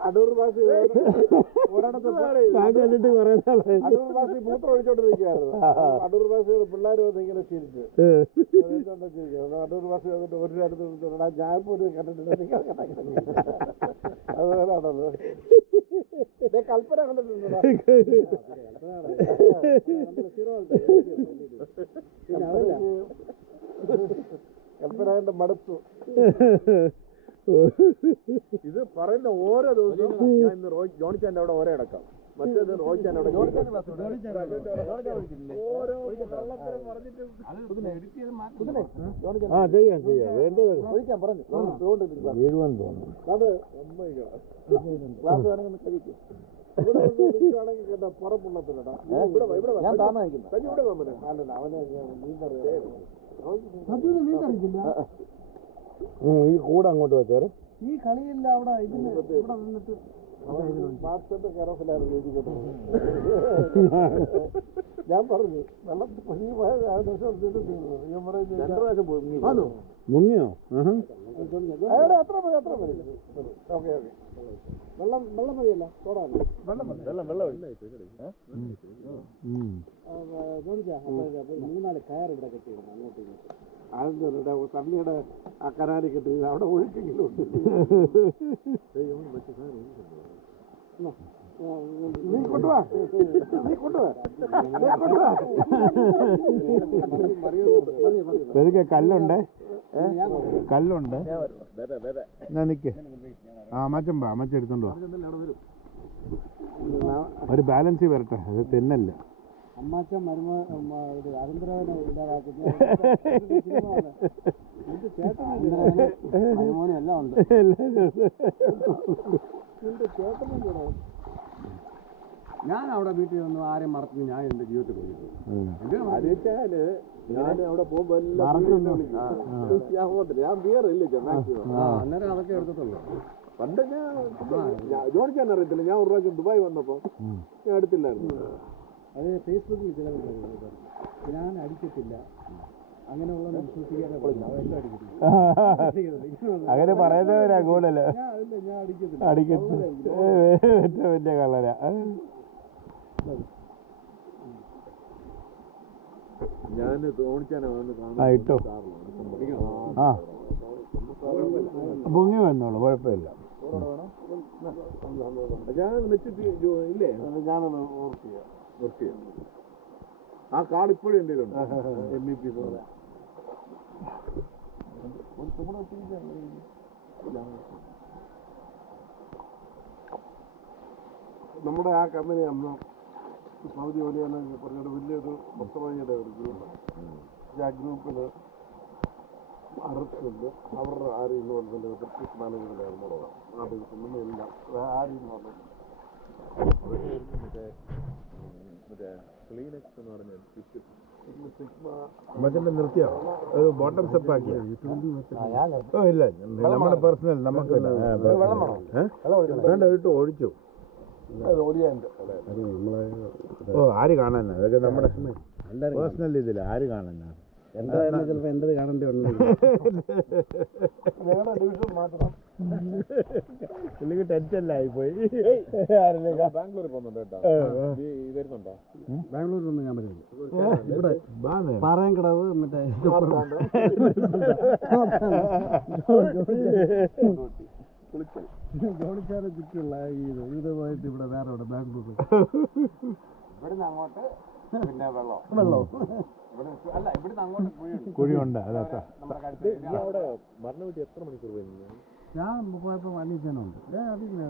അടൂർ ഭാഷ കണ്ടിട്ട് കുറെ അടൂർ ഭാഷ മൂത്രം ഒഴിച്ചോണ്ട് നിൽക്കുകയായിരുന്നു. അടൂർ ഭാഷയോട് പിള്ളേർ വന്ന് ഇങ്ങനെ ചിരിച്ചു. അടൂർ ഭാഷ വന്നിട്ട് ഒരു അടുത്ത് ഞാൻ പോലും കണ്ടിട്ടില്ല. അതുപോലാണത്. കൽപ്പന കണ്ടിട്ടുണ്ടോ? കൽപ്പന മടുത്തു. ഇത് പറയുന്ന ഓരോ ദിവസവും ഞാൻ ഇന്ന് ജോണിച്ചാൻ്റെ അവിടെ ഓരോ അടക്കാം. മറ്റേത് റോയിച്ചാൻ്റെ അവിടെ വീഴുവാൻ തോന്നുന്നു. കേട്ടോ പുറപ്പുള്ളത്തിലടാ. ഈ കൂടെ അങ്ങോട്ട് വെച്ചേരെ. ഈ കളിയില്ല അവിടെ ഇതിന് ഇവിടെ നിന്നിട്ട് ഞാൻ പറഞ്ഞു വെള്ളത്തിൽ പൊങ്ങി പോയ മുങ്ങിയോ? അത്ര മതി. ഓക്കെ വെള്ളം മതിയല്ല തോടാണ്. ചോദിച്ചാ 3-4 കയർ ഇവിടെ കെട്ടിയിരുന്നു അങ്ങോട്ടും ഇങ്ങോട്ടും. അതെന്താ തള്ളിയുടെ ആ കരാരി കെട്ടി അവിടെ ഒഴുക്കെങ്കിലും ഉണ്ട്. നീ കൊണ്ടുവാ. കല്ലുണ്ട് എന്നാ നിക്ക്. അമ്മച്ചൻ എടുത്തോണ്ട് വാ. ഒരു ബാലൻസ് വരട്ടെ, അത് തെന്നല്ല. അമ്മാച്ച അനന്തരവനെ ഇല്ലാതാക്കുന്ന മരുമോനും എല്ലാം ഉണ്ട്. ഞാൻ അവിടെ വീട്ടിൽ വന്നു ആരെയും മറക്കുന്നു ഞാൻ എൻ്റെ ജീവിതത്തിൽ പോയിട്ട് ഞാൻ അവിടെ പോകുമ്പോ ഞാൻ ബിയറില്ല മാക്സിമം. അന്നേരം അതൊക്കെ എടുത്തിട്ടുള്ളൂ. പണ്ട് ഞാൻ ജോണിക്കാൻ അറിയത്തില്ല. ഞാൻ ഒരു പ്രാവശ്യം ദുബായ് വന്നപ്പോ ഞാൻ എടുത്തില്ലായിരുന്നു. അത് ഫേസ്ബുക്കിൽ ചിലവർ ഞാൻ അടിക്കത്തില്ല അങ്ങനെയുള്ള വിശ്വസിക്കാതെ അതെല്ലാം അടിക്കത്തില്ല. അങ്ങനെ പറയുന്നവരാ കൂടുതല്. ഞാൻ അടിക്കത്തില്ല. അടിക്കത്തില്ല, ഏറ്റവും വലിയ കളരാ. ഞാൻ തോണിച്ചാനെ വന്ന് ഇട്ടോ ആ പൊങ്ങി വന്നോളൂ, കുഴപ്പമില്ല. ഞാൻ വെച്ചിട്ട് ഇല്ലേ ഞാനൊന്ന് വർക്ക് ചെയ്യാം. ആ കാർഡ് ഇപ്പോഴും എൻ്റെ കയ്യിലുണ്ട്. MEP നമ്മുടെ ആ കമ്പനി അന്ന് സൗദി വലിയെന്ന് പറഞ്ഞിട്ട് വലിയൊരു മൊത്തമായിട്ട് ഒരു ഗ്രൂപ്പ്. ആ ഗ്രൂപ്പിൽ അറസ്റ്റുണ്ട്. അവരുടെ ആരും ഇൻവോൾവ്മെന്റ് ബ്രിട്ടീഷ് മാനേജ്മെന്റായിരുന്നു ആ ദിവസം എല്ലാം ആരും ഇൻവോൾവ്മെന്റ് ക്ലീനക്സ് എന്ന് പറഞ്ഞ നിർത്തിയോ? ബോട്ടം സ്റ്റെപ്പ് ആക്കിയോ? ഇല്ല, നമ്മുടെ പേഴ്സണൽ നമുക്ക് വേണ്ട ഇട്ട് ഒഴിച്ചു. ആര് കാണാനാ? അതൊക്കെ നമ്മുടെ പേഴ്സണൽ ഇതില്ല. ആര് കാണാനാ? എന്താ ചിലപ്പോ എന്തത് കാണേണ്ടി വന്നു. ഞങ്ങളുടെ ഡിവിഷൻ മാത്രം പുള്ളിക്ക് ടെൻഷനിലായി പോയി. ബാംഗ്ലൂരിൽ പോകുന്നുണ്ട് കേട്ടോ. വരുന്നുണ്ടോ? ബാംഗ്ലൂരിലൊന്നും ഞാൻ പറ്റില്ല. ഇവിടെ പാറയൻകടവ് മറ്റേ ജോണിച്ചാറ് ചുറ്റുള്ള ഇത് പോയിട്ട് ഇവിടെ വേറെ ഇവിടെ ബാംഗ്ലൂർ ഇവിടുന്ന് അങ്ങോട്ട് പിന്നെ വെള്ളം അല്ല ഇവിടുന്ന് അങ്ങോട്ട് കുഴിയുണ്ട്. അതാ അവിടെ മരണ വീട്ടിൽ എത്ര മണിക്കൂർ പോയിരുന്നു? ഞാൻ പോയപ്പോൾ അനീച്ചനുണ്ട്. അറിയില്ല,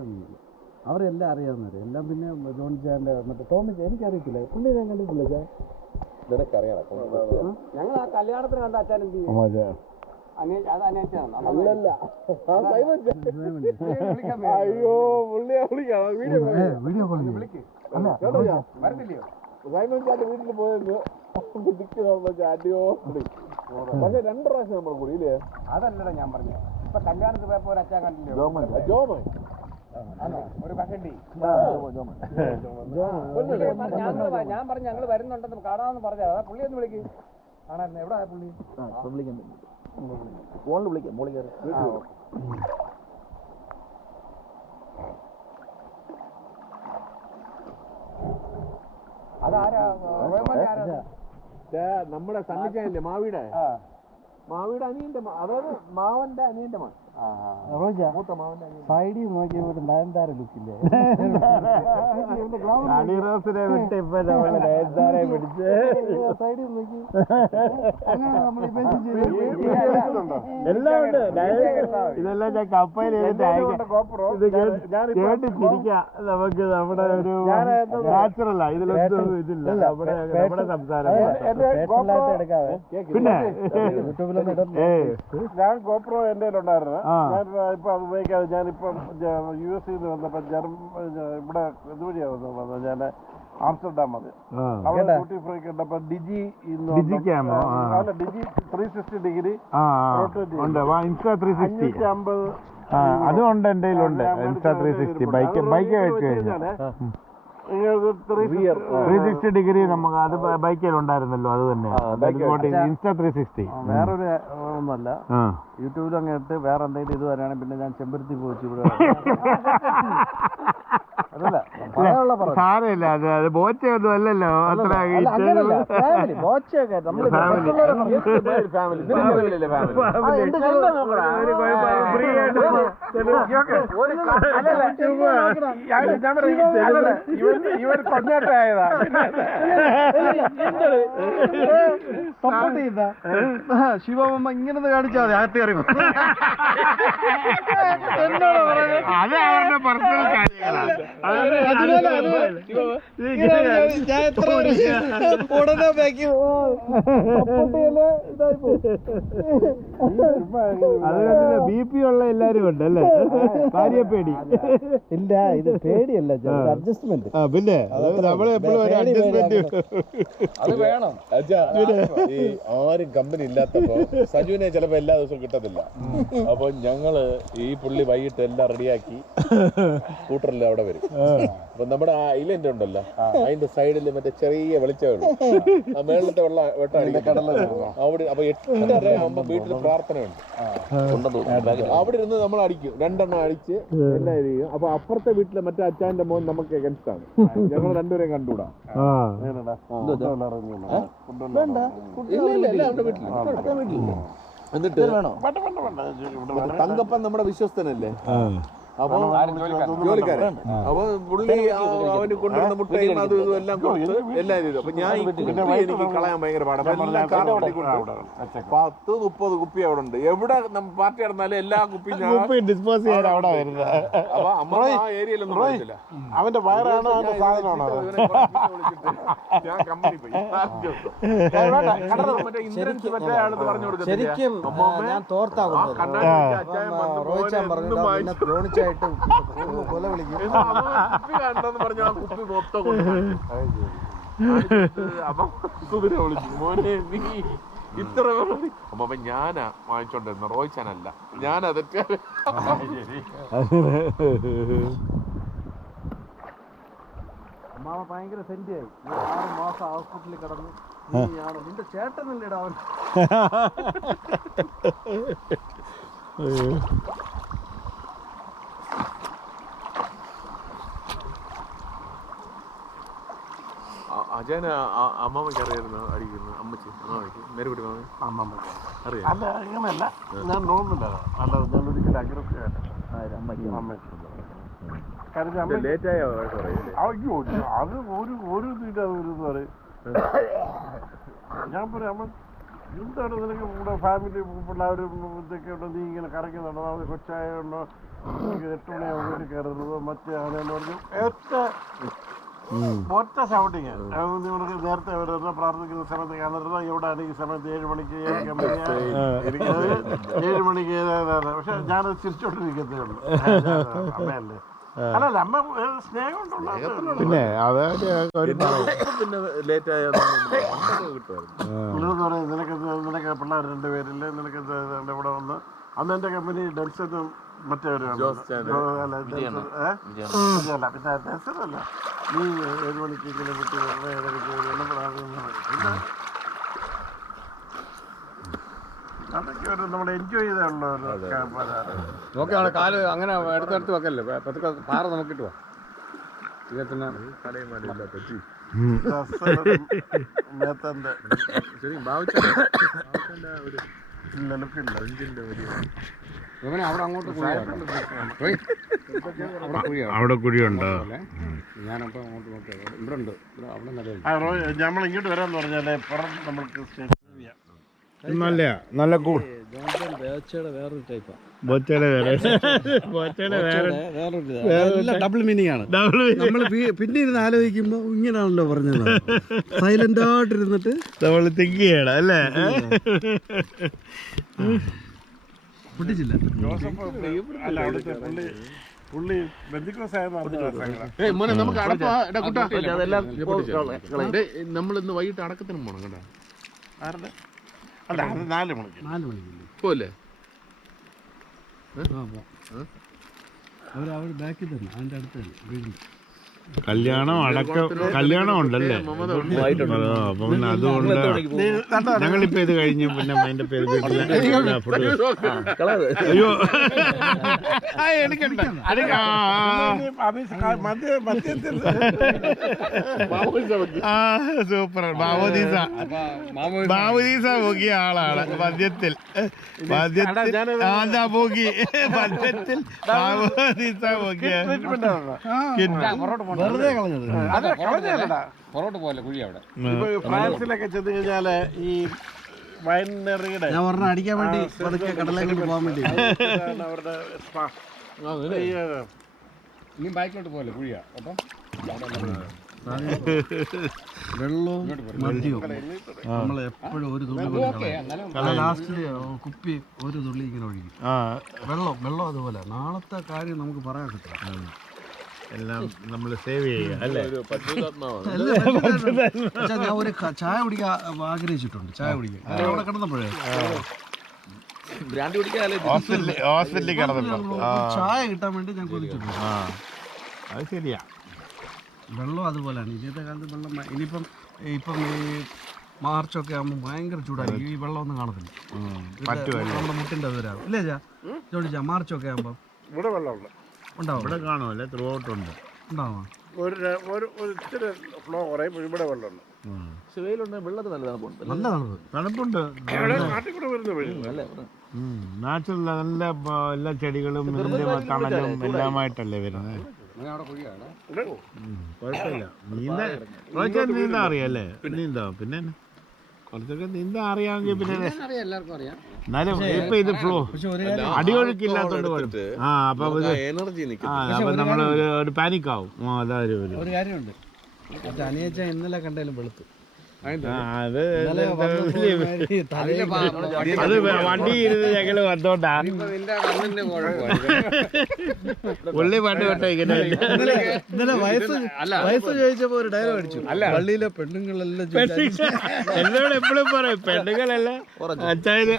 അവരെല്ലാം അറിയാവുന്നവര് എല്ലാം. പിന്നെ ജോണിച്ചാൻ്റെ മറ്റേ തോമസ് എനിക്കറിയത്തില്ല, പുള്ളി ഞാൻ കണ്ടിട്ടില്ല. നിനക്കറിയാം. ഞങ്ങൾ ആ കല്യാണത്തിന് കണ്ട അച്ഛൻ എന്ത് ചെയ്യും? അത് അന്വേഷിച്ചാണ്. അയ്യോ പുള്ളിയെ വിളിക്കാം. വീഡിയോ കോളിംഗ് വരത്തില്ലയോ? സൈമൺ ചാന്റെ വീട്ടിൽ പോയത് അടിയോ. പക്ഷെ 2 പ്രാവശ്യം നമ്മൾ കൂടി ഇല്ലേ? അതല്ലടാ ഞാൻ പറഞ്ഞു. ഇപ്പൊ കല്യാണത്തിന് പോയപ്പോ ഒരു അച്ഛൻ കണ്ടില്ലേ? ജോമൻ ഒരു കഷണ്ടി. ഞാൻ പറഞ്ഞു ഞങ്ങൾ വരുന്നുണ്ടെന്ന് കാണാമെന്ന് പറഞ്ഞാ. പുള്ളി ഒന്ന് വിളിക്ക്. കാണാൻ എവിടെ പുള്ളി? ഫോണിൽ വിളിക്കാം. മോളി കയറി അതാരാ? നമ്മുടെ സണ്ണിച്ചാനില്ലേ മാവിയുടെ അനിയന്റെ അതായത് മാവന്റെ അനിയന്റെ മകൻ. മൂത്ത മാവന്റെ അനിയൻ. സൈഡിൽ നോക്കിയ നയൻതാര ലുക്കില്ലേ? റോസിനെ വിട്ട് ഇപ്പൊ നമ്മള് നയൻതാരയെ പിടിച്ച് സൈഡിൽ നോക്കി എല്ലാം ഉണ്ട്. ഇതെല്ലാം ഞാൻ കപ്പയിൽ കേട്ട് ചിരിക്കാം. നമുക്ക് നമ്മുടെ ഒരു നാച്ചുറലാ, ഇതിലൊന്നും ഇതില്ല. നമ്മുടെ സംസാരം പിന്നെ ഞാൻ ഗോപ്രോ എന്റെ ഉണ്ടായിരുന്നു. ഞാൻ ഇപ്പൊ അത് ഉപയോഗിക്കാതെ ഞാനിപ്പം US നിന്ന് വന്നപ്പോ ഇവിടെ ഇതുവഴിയാ വന്നത്. ഞാൻ ആംസ്റ്റർഡാം മതി. അവിടെ ഡ്യൂട്ടി ഫ്രീ കണ്ടപ്പോ ഡിജി 360 ഡിഗ്രി ഇൻസ്റ്റാ 360 അതുകൊണ്ട് എന്റെ കയ്യിലുണ്ട്. ഇൻസ്റ്റാ 360 ബൈക്ക് വെച്ച് കഴിഞ്ഞാൽ 360 ഡിഗ്രി നമുക്ക് അത് ബൈക്കിലുണ്ടായിരുന്നല്ലോ. അത് തന്നെ ഇൻസ്റ്റാ 360. വേറൊരു ഒന്നല്ല, യൂട്യൂബിൽ അങ്ങ് ഇട്ട് വേറെ എന്തെങ്കിലും ഇത് വരാണെങ്കിൽ പിന്നെ ഞാൻ ചെമ്പരത്തി പോയിച്ചു ഇവിടെ. സാരമില്ല, അത് ബോച്ചയൊന്നും അല്ലല്ലോ. അത്ര ഇവർ കൊഞ്ഞാട്ടായതാ. സപ്പോർട്ട് ചെയ്താ ശിവമ്മ ഇങ്ങനെ കാണിച്ചാൽ മതി അകത്ത് കയറി എന്നോട് പറയുന്നത് അത് അവരുടെ പേഴ്സണൽ കാര്യങ്ങളാണ്. ഞാൻ എത്ര ഉടനെ ബാക്കി അത് BP ഉള്ള എല്ലാരും ഉണ്ട് അല്ലേ? ഭാര്യ പേടി ഇല്ല, ഇത് പേടിയല്ല, അഡ്ജസ്റ്റ്മെന്റ്. പിന്നെ നമ്മളെപ്പോഴും ഒരു അഡ്ജസ്റ്റ്മെന്റ് അത് വേണം. ഈ ആരും കമ്പനി ഇല്ലാത്തപ്പോ സജുവിനെ ചിലപ്പോ എല്ലാ ദിവസവും കിട്ടത്തില്ല. അപ്പൊ ഞങ്ങള് ഈ പുള്ളി വൈകിട്ട് എല്ലാം റെഡിയാക്കി സ്കൂട്ടറിൽ അവിടെ വരും. അപ്പൊ നമ്മുടെ ആ ഐലൻഡ് ഉണ്ടല്ലോ, അതിന്റെ സൈഡിൽ മറ്റേ ചെറിയ വെളിച്ചമേ ഉള്ളൂ. ആ മേളത്തെ വെട്ടം അടിക്കും അവിടെ. അപ്പൊ 8:30 ആകുമ്പോ വീട്ടിൽ പ്രാർത്ഥനയുണ്ട്. അവിടെ ഇരുന്ന് നമ്മൾ അടിക്കും, 2 എണ്ണം അടിച്ച് എല്ലാം ചെയ്യും. അപ്പൊ അപ്പുറത്തെ വീട്ടിലെ മറ്റേ അച്ചാന്റെ മോൻ നമുക്ക് എഗൻസ്റ്റ് ആണ്. ഞങ്ങൾ രണ്ടുപേരെയും കണ്ടുകൂടാ. എന്നിട്ട് തങ്കപ്പൻ നമ്മുടെ വിശ്വസ്തനല്ലേ, അപ്പൊ ജോലിക്കാരൻ. അപ്പൊ പുള്ളി അവന് കൊണ്ടുവരുന്ന മുട്ടയും അതും ഇതും എല്ലാം കൊടുത്ത് എല്ലാം ചെയ്തു. അപ്പൊ ഞാൻ ഈ കുപ്പി എനിക്ക് കളയാൻ ഭയങ്കര പാടാണ്. 10-30 കുപ്പി അവിടെ ഉണ്ട്. എവിടെ പാർട്ടി നടന്നാലും എല്ലാ കുപ്പിയും ഡിസ്പോസ് ചെയ്യാൻ അവിടെ വരുന്നത്. അപ്പൊ അമ്മ ആ ഏരിയയിലൊന്നും പോയിട്ടില്ല. അവന്റെ വയറാണോ അവന്റെ സാധനമാണോ? ഞാൻ കമ്പനി പോയി മറ്റേ ഇൻഷുറൻസ് മറ്റേ ആളെന്ന് പറഞ്ഞു കൊടുക്കുന്നത്. ശരിക്കും ഞാൻ തോർത്താ റോഹിച്ചാൻ പറഞ്ഞു കൊല വിളിക്കും. കുപ്പി കണ്ടെന്ന് പറഞ്ഞു. ആ കുപ്പി മൊത്തം അപ്പൊ കുതിര വിളിച്ചു, മോനെ നീ ഇത്ര അപ്പൊ ഞാനാ വാങ്ങിച്ചോണ്ടിരുന്ന, റോയിച്ചാനല്ല. ഞാനതൊക്കെ അമ്മാവ ഭയങ്കര സെന്റിയായി. 6 മാസം ഹോസ്പിറ്റലിൽ കിടന്നു. നിന്റെ ചേട്ടനല്ലേടാ അവൻ. അജയന് അമ്മാമ്മയ്ക്ക് അറിയായിരുന്നു അടിക്കുന്നു. അമ്മച്ചി അമ്മാമ്മയ്ക്ക് നേരെക്കുട്ടി മാമ അറിയാം. അല്ല അങ്ങനെയല്ല, ഞാൻ നോക്കുന്നില്ല. അല്ല ഞാൻ ഒരിക്കലും അഗ്രസ് ലേറ്റായ അയ്യോ അത് ഒരു ഇതിന് പറയും. ഞാൻ പറയാം എന്താണ് നിനക്ക് ഇവിടെ ഫാമിലി പിള്ളേരും ഇതൊക്കെ ഉണ്ടോ, നീ ഇങ്ങനെ കറങ്ങുന്നുണ്ടോ, അത് കൊച്ചായ ഉണ്ടോ, 8 മണിയാകുമ്പോൾ വീട്ടിൽ കയറുന്നത് മറ്റേ ആണെന്ന് പറഞ്ഞു. ഒറ്റ ഷൗട്ടിങ്. നിങ്ങൾക്ക് നേരത്തെ വരുന്ന പ്രാർത്ഥിക്കുന്ന സമയത്ത് കാണുന്നത് എവിടെയാണ് ഈ സമയത്ത് 7 മണിക്ക് 7 മണിക്ക്. പക്ഷെ ഞാനത് ചിരിച്ചോണ്ടിരിക്കത്തേ ഉള്ളൂ. അമ്മയല്ലേ, അല്ലല്ല അമ്മ സ്നേഹം ഉണ്ടല്ലോ. പിന്നെ പിന്നെ ലേറ്റായ പറയാം, നിനക്ക് പിള്ളേർ 2 പേരില്ലേ, നിനക്ക് ഇവിടെ വന്ന് അന്ന് എൻ്റെ കമ്പനി ഡെൻസനും മറ്റേവരാണ്. അല്ല പിന്നെ ഡെൻസനല്ല, നീ 7 മണിക്ക് ഇങ്ങനെ വിട്ട് പിന്നെ അതൊക്കെ ഒരു നമ്മൾ എൻജോയ് ചെയ്തുള്ള നോക്കിയാണ് കാല് അങ്ങനെ അടുത്തടുത്ത് വെക്കല്ലേ, പതുക്കെ പാറ നോക്കിട്ട് പോവാ. മേത്തന്റെ അവിടെ അങ്ങോട്ട് അവിടെ കുഴിയുണ്ടോ? ഞാനപ്പോ അങ്ങോട്ട് നോക്കിയാ ഇവിടെ ഉണ്ട്, അവിടെ നിലവിൽ നമ്മൾ ഇങ്ങോട്ട് വരാന്ന് പറഞ്ഞാലേ പുറം നമ്മൾക്ക് നല്ല വേറൊരു ടൈപ്പാ. ഡബിൾ മീനിങ് ആണ്. നമ്മൾ പിന്നെ ഇരുന്ന് ആലോചിക്കുമ്പോ ഇങ്ങനെയാണല്ലോ പറഞ്ഞത്. സൈലന്റ് ആയിട്ടിരുന്നിട്ട് നമ്മൾ തിങ്ക് ചെയ്യണം അല്ലേ? പൊട്ടിച്ചില്ല. അല്ല അവിടുത്തെ പുള്ളി നമ്മളിന്ന് വൈകിട്ട് അടക്കത്തിന് പോണം കേട്ടോ. അല്ല അത് 4 മണിക്ക് പോലെ അവരവിടെ ബാക്കിൽ തന്നെ, അതിന്റെ അടുത്ത് തന്നെ വീടിന്. കല്യാണം ഉണ്ടല്ലേ? അപ്പൊ പിന്നെ അതുകൊണ്ട് ഞങ്ങളിപ്പോ ഇത് കഴിഞ്ഞ് പിന്നെ അതിന്റെ പേര് ഫുഡ്. അയ്യോ സൂപ്പർ. ബാബുദീസ പോകിയ ആളാണ് മദ്യത്തിൽ. അതാ പോകി മദ്യത്തിൽ ബാബുദീസ പോകിയ വെറുതെ കളഞ്ഞത്. അതെ കളഞ്ഞല്ലടാ. പുറകോട്ട് പോലെ കുഴി അവിടെ. ഇപ്പൊ ഫ്രാൻസിലൊക്കെ ചെന്ന് കഴിഞ്ഞാല് ഈ വൈനറിയുടെ ഞാൻ ഒരെണ്ണം അടിക്കാൻ വേണ്ടി പതുക്കെ കടലിലേക്ക് പോകാൻ വേണ്ടി അവരുടെ spa. ഇനി ബാക്കിലോട്ട് പോലെ കുഴിയാ. അപ്പം വെള്ളവും മദ്യവും നമ്മൾ എപ്പോഴും ഒരു തുള്ളി ലാസ്റ്റില് കുപ്പി ഒരു തുള്ളി ഇങ്ങനെ ഒഴിക്കും. വെള്ളം അതുപോലെ. നാളത്തെ കാര്യം നമുക്ക് പറയാൻ പറ്റില്ല. എല്ലാം നമ്മൾ സേവ് ചെയ്യുക അല്ലേ? പക്ഷെ ഞാൻ ഒരു ചായ കുടിക്കാൻ ആഗ്രഹിച്ചിട്ടുണ്ട്. ചായ കുടിക്കാൻ അവിടെ കിടന്നപ്പോഴേ ഹോസ്പിറ്റലിൽ കിടന്നപ്പോ ചായ കിട്ടാൻ വേണ്ടി ഞാൻ കൊതിച്ചിട്ടുണ്ട്. അത് ശരിയാ. വെള്ളം അതുപോലെയാണ്. ഇന്നത്തെ കാലത്ത് വെള്ളം ഇനിയിപ്പം ഈ മാർച്ചൊക്കെ ആകുമ്പോൾ ഭയങ്കര ചൂടായിരിക്കും. ഈ വെള്ളം ഒന്നും കാണത്തില്ല. നമ്മുടെ മുട്ടിൻ്റെ അത് വരാം ഇല്ലേ ജോണിച്ചാ? മാർച്ചൊക്കെ ആകുമ്പോൾ ഇവിടെ വെള്ളമുണ്ട്. ഉണ്ടാവും. ഇവിടെ കാണുമല്ലേ? ത്രൂ ഔട്ട് ഉണ്ട്. ഉണ്ടാവാം. ഒരു ഇച്ചിരി ഫ്ലോ കുറയും. ഇവിടെ വെള്ളമുണ്ട്. നല്ല തണുപ്പ്. തണുപ്പുണ്ട്. നാട്ടിൽ കൂടെ വരുന്ന വഴി നാച്ചുറൽ നല്ല എല്ലാ ചെടികളും തണലും എല്ലാമായിട്ടല്ലേ വരുന്നത്. കുഴപ്പമില്ല. നീന്താ അറിയാല്ലേ? നീന്തോ പിന്നെ കുറച്ചൊക്കെ നീന്താ അറിയാമെങ്കിൽ പിന്നെ എന്നാലും ഇപ്പൊ ഇത് ഫ്ലോ അടിയൊഴുക്കില്ലാത്തോണ്ട് അപ്പൊ നമ്മൾ ഒരു പാനിക് ആവും. അതൊരു കാര്യമുണ്ട്. അനിയച്ച ഇന്നലെ കണ്ടാലും വെളുത്ത്. അത് വണ്ടി ഇരുന്ന് ഞങ്ങള് വന്നോണ്ടാ പുള്ളി പണ്ട് തൊട്ടേ ഇങ്ങനെ. ഇന്നലെ വയസ്സ് ചോദിച്ചപ്പോ ഒരു ഡയലോഗ് അടിച്ചു. പള്ളിയിലെ പെണ്ണുങ്ങളെല്ലാം എന്നോട് എപ്പോഴും പറയും പെണ്ണുങ്ങളെല്ലാം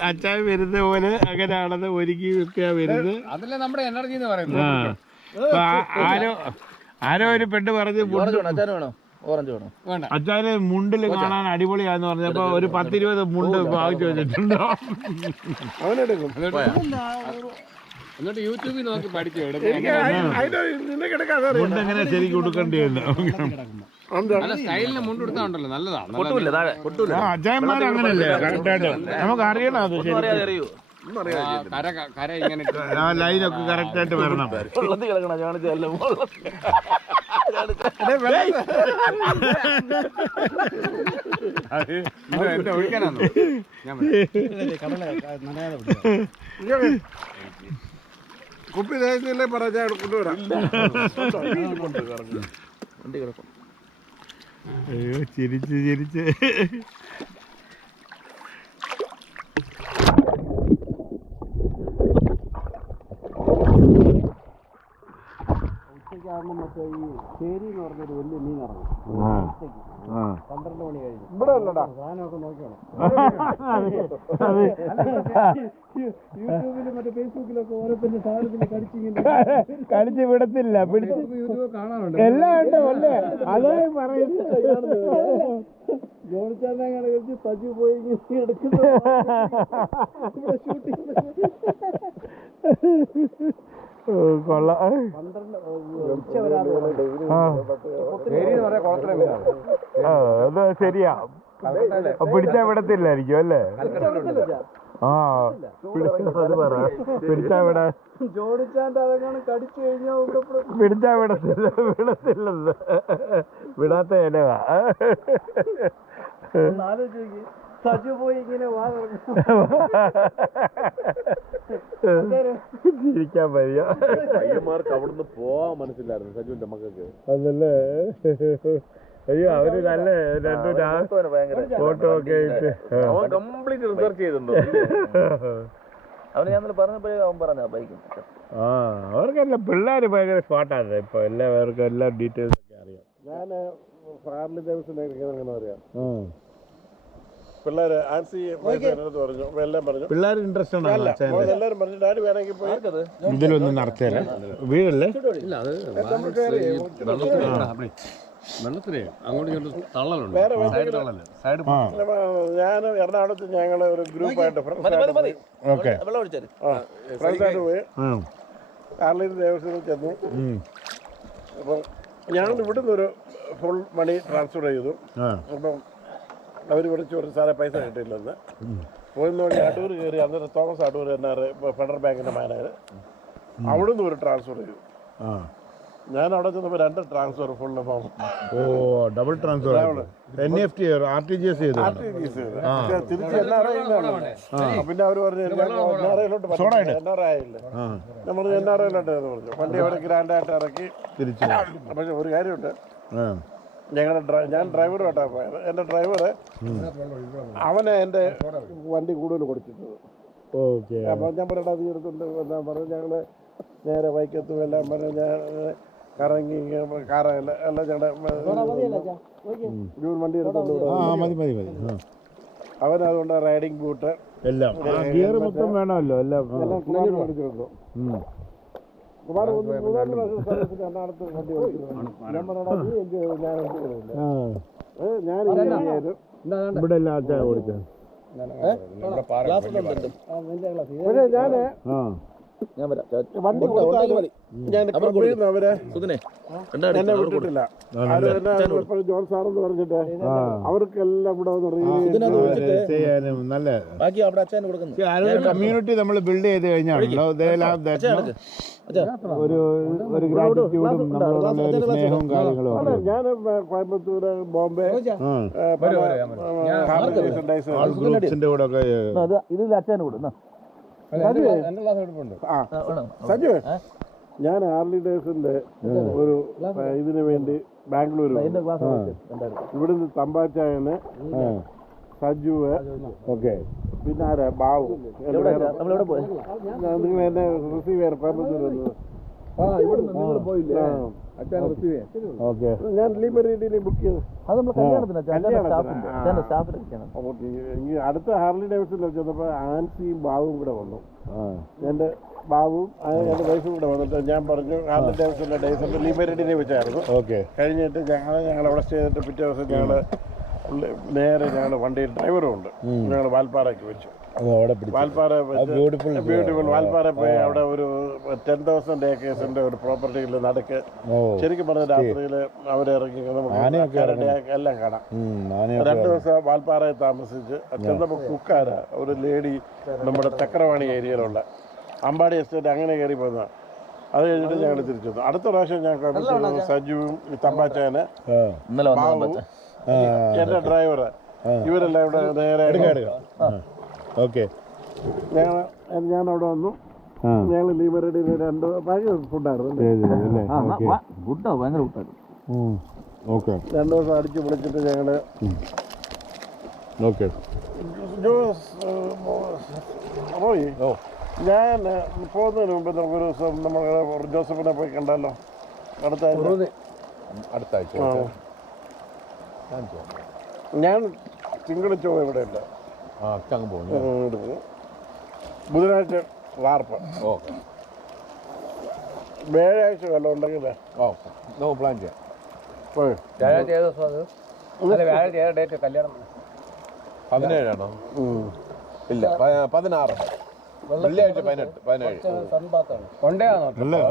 അച്ചായ വരുന്ന പോലെ അങ്ങനെയാണെന്ന് ഒരുക്കി വെക്കുക വരുന്നത്. അതല്ലേ നമ്മുടെ എനർജി എന്ന് പറയുന്നത്. ആരോ ഒരു പെണ്ണ് പറഞ്ഞ് അച്ചാന് മുണ്ടില് കാണാൻ അടിപൊളിയാന്ന് പറഞ്ഞപ്പോ ഒരു 10-20 മുണ്ട് വാങ്ങിച്ചു വെച്ചിട്ടുണ്ടോ? എന്നിട്ട് യൂട്യൂബിൽ നോക്കി പഠിച്ചു. മുണ്ട് എങ്ങനെ ശരിക്കും കൊടുക്കേണ്ടിയുണ്ട്. സ്റ്റൈലിന് മുണ്ട് കൊടുത്താണ്ടല്ലോ നല്ലതാണ്. അച്ചായന്മാർ അങ്ങനല്ലേ കറക്റ്റായിട്ട് നമുക്ക് അറിയണം. അത് കര ഇങ്ങനെ ആ ലൈനൊക്കെ കറക്റ്റായിട്ട് വരണം. എന്റെ ഒഴിക്കാനാണോ? കുപ്പി ദേശത്തിലെ പറഞ്ഞാൽ കൊണ്ടുവരാം. അയ്യോ ചിരിച്ച് ചിരിച്ച് ഉച്ചയ്ക്കാകുമ്പോൾ മറ്റേ ഈ ചേരി എന്ന് പറഞ്ഞൊരു വലിയ മീൻ ഇറങ്ങും. 12 മണി കഴിഞ്ഞു. സാധനമൊക്കെ നോക്കണം. യൂട്യൂബിലും മറ്റേ ഫേസ്ബുക്കിലൊക്കെ ഓരോത്തിന്റെ സാധനത്തിന് കടിച്ച് വിടത്തില്ല. യൂട്യൂബ് കാണാറുണ്ട്. എല്ലാം ഉണ്ട് അല്ലേ? അതായി പറയുന്നത്. ജോണിച്ചാനെ കഴിച്ച് സജു പോയി എടുക്കുന്ന കൊള്ളാം. അത് ശരിയാ. പിടിച്ചാ വിടത്തില്ലായിരിക്കും അല്ലേ? അത് പറ. പിടിച്ചാ വിടാ. ജോണിച്ചാന്റെ അതെങ്ങനെ കടിച്ചു കഴിഞ്ഞാൽ പിടിച്ചാ വിടത്തില്ലെന്ന്. വിടാത്ത ഇലവാ. ആലോചിക്ക്. സജു പോയി ഇങ്ങനെ ചിരിക്കാൻ വയ്യ. പയ്യന്മാർക്ക് അവിടുന്ന് പോവാൻ മനസ്സിലായിരുന്നു സജുവിന്റെ മക്കൾക്ക്. അതല്ലേ? അയ്യോ അവര് നല്ല ഫോട്ടോ ഒക്കെ ആയിട്ട് കംപ്ലീറ്റ് റിസർച്ച് ചെയ്തിട്ടുണ്ടോ? അവന് ഞാൻ പറഞ്ഞപ്പോഴേ അവൻ പറഞ്ഞ ബൈക്ക്. അവർക്കെല്ലാം പിള്ളേര് ഭയങ്കര സ്പോട്ടാണ്. ഇപ്പൊ എല്ലാവർക്കും എല്ലാ ഡീറ്റെയിൽസ് ഒക്കെ അറിയാം. ഞാൻ ഹാർലി ഡേവിഡ്സൺ അറിയാം. പിള്ളേര് ആൻസി പറഞ്ഞു എല്ലാം പറഞ്ഞു. പിള്ളേർ ഇൻട്രസ്റ്റ് ഉണ്ടോ? എല്ലാരും പറഞ്ഞു ഡാഡി വേണമെങ്കിൽ പോയി ഇതിലൊന്നും നടത്തിയാലേ വീടല്ലേ? വെള്ളത്തിലേ അങ്ങോട്ട് തള്ളലുണ്ട്. ഞാൻ എറണാകുളത്ത് ഞങ്ങള് ഒരു ഗ്രൂപ്പായിട്ട് ഫ്രണ്ട്സായിട്ട് പോയി ഹാർലി ഡേവിഡ്സണിൽ ചെന്നു. അപ്പം ഞങ്ങൾ ഇവിടുന്ന് ഒരു ഫുൾ മണി ട്രാൻസ്ഫർ ചെയ്തു. അപ്പം അവർ വിളിച്ചു ഒരു സാറെ പൈസ കിട്ടിയില്ലെന്ന്. പോയിന്ന് വഴി അടൂർ കയറി. അന്നേരം തോമസ് അടൂർ എന്നാറ് ഫെഡറൽ ബാങ്കിൻ്റെ മാനേജർ അവിടുന്ന് ഒരു ട്രാൻസ്ഫർ ചെയ്തു. ഞാൻ അവിടെ ചെന്നപ്പോൾ 2 ട്രാൻസ്ഫർ ഫുള്ള് പോകും. ഓ ഡബിൾ ട്രാൻസ്ഫർ NEFT RTGS ചെയ്തു. തിരിച്ച് NRI പിന്നെ അവർ പറഞ്ഞു NRIയിലോട്ട് NRI നമ്മൾ NRIയിലോട്ട് പറഞ്ഞു. വണ്ടി അവിടെ ഗ്രാൻഡായിട്ട് ഇറക്കി തിരിച്ചു. പക്ഷെ ഒരു കാര്യമുണ്ട്, ഞാൻ ഡ്രൈവറുമായിട്ടാണ് പോയത്. എൻ്റെ ഡ്രൈവർ അവനെ എൻ്റെ വണ്ടി കൂടുതൽ കൊടുത്തിട്ടത്. ഓക്കെ. അപ്പോൾ ഞാൻ പറയട്ടെ അത് എടുത്തുണ്ട് എന്താ പറഞ്ഞു, ഞങ്ങൾ നേരെ വൈക്കത്തും എല്ലാം പറഞ്ഞ് ഞാൻ കറങ്ങി കാറല്ല എല്ലാം ഞങ്ങളുടെ വണ്ടി എടുത്തുകൊണ്ട് അവനതുകൊണ്ട് റൈഡിങ് ബൂട്ട് എല്ലാം ഗിയർ മൊത്തം വേണമല്ലോ എല്ലാം മേടിച്ചിട്ടുണ്ടോ? കുമാർ 3-4 വർഷം എറണാകുളത്ത് വണ്ടി ഓടിച്ചിട്ടുണ്ട്. ഞാൻ പറയണ ഞാൻ ഇവിടെ എല്ലാം ആൾക്കാർ ഓടിച്ചത്. പക്ഷേ ഞാൻ വണ്ടി കൊടുത്താലും ഞാൻ അവരെ എന്നെ വിട്ടിട്ടില്ല. ജോൺ സാറെന്ന് പറഞ്ഞിട്ട് അവർക്കെല്ലാം ഇവിടെ നല്ല കമ്മ്യൂണിറ്റി നമ്മൾ ബിൽഡ് ചെയ്ത് കഴിഞ്ഞാണല്ലോ ഒരു ഗ്രാറ്റിറ്റ്യൂഡും നമ്മളോടുള്ള ഒരു സ്നേഹവും കാര്യങ്ങളും. ഞാൻ കോയമ്പത്തൂര്, ബോംബെ ഗ്രൂപ്പ്സിന്റെ കൂടെ ഒക്കെ സജു, ഞാൻ ഹാർലി ഡേവിഡ്സന്റെ ഒരു ഇതിനു വേണ്ടി ബാംഗ്ലൂർ ഇവിടുന്ന് തമ്പാച്ചായന്, സജുവ്, ഓക്കെ, പിന്നെ ആരാ ബാബു, നിങ്ങൾ എന്നെ റിസീവ് ചെയ്യാൻ കോയമ്പത്തൂർ വന്നത്. ഞാൻ ലിബറേഡിനെ ബുക്ക് ചെയ്തു. അടുത്ത ഹാർലി ഡേവിഡ്സണിൽ ചെന്നപ്പോൾ ആൻസിയും ബാബുവും കൂടെ വന്നു. എൻ്റെ ബാബുവും എൻ്റെ വൈഫും കൂടെ വന്നിട്ട് ഞാൻ പറഞ്ഞു ഹാർലി ഡേവിഡ്സണിലെ ഡേയ്സ് ലിബറേഡിനെ വെച്ചായിരുന്നു. കഴിഞ്ഞിട്ട് ഞങ്ങൾ അവിടെ സ്റ്റേ ചെയ്തിട്ട് പിറ്റേ ദിവസം ഞങ്ങൾ നേരെ ഞങ്ങൾ വണ്ടിയിൽ ഡ്രൈവറും ഉണ്ട്. ഞങ്ങൾ വാൽപ്പാറയ്ക്ക് വെച്ചു. വാൽപ്പാറ ബ്യൂട്ടിഫുൾ വാൽപ്പാറ പോയി അവിടെ ഒരു 10,000 acres ഒരു പ്രോപ്പർട്ടിയിൽ നടുക്ക് ശരിക്കും പറഞ്ഞ രാത്രിയിൽ അവരിറങ്ങി നമുക്ക് എല്ലാം കാണാം. 2 ദിവസം വാൽപ്പാറയിൽ താമസിച്ച് ചെന്നപ്പോൾ കുക്കാര ഒരു ലേഡി നമ്മുടെ ചക്രവാണി ഏരിയയിലുള്ള അമ്പാടി എസ്റ്റേറ്റ് അങ്ങനെ കയറി പോകുന്ന. അത് കഴിഞ്ഞിട്ട് ഞങ്ങൾ തിരിച്ചു വന്നു. അടുത്ത പ്രാവശ്യം ഞങ്ങൾ സജുവും തമ്പാച്ചാന്, ബാബു, എൻ്റെ ഡ്രൈവർ, ഇവരെല്ലാം ഇവിടെ നേരെ ഓക്കെ. ഞാൻ അവിടെ വന്നു. ഞങ്ങൾ ലിബറേഡിന് 2 ഭയങ്കര ഫുഡായിരുന്നു. 2 ദിവസം അടിച്ചു പൊളിച്ചിട്ട് ഞങ്ങള് പോയി. ഞാൻ പോകുന്നതിന് മുമ്പ് നമുക്കൊരു ദിവസം നമ്മൾ ജോസഫിനെ പോയി കണ്ടല്ലോ അടുത്ത ആഴ്ച. ഞാൻ തിങ്കളാഴ്ച ഇവിടെയല്ല, ബുധനാഴ്ച വാർപ്പ്, വ്യാഴാഴ്ച വല്ലതും ഉണ്ടെങ്കിൽ പ്ലാൻ ചെയ്യാം. പോയി. 17ആണോ? ഇല്ല, 16. വെള്ളിയാഴ്ച 18, 17.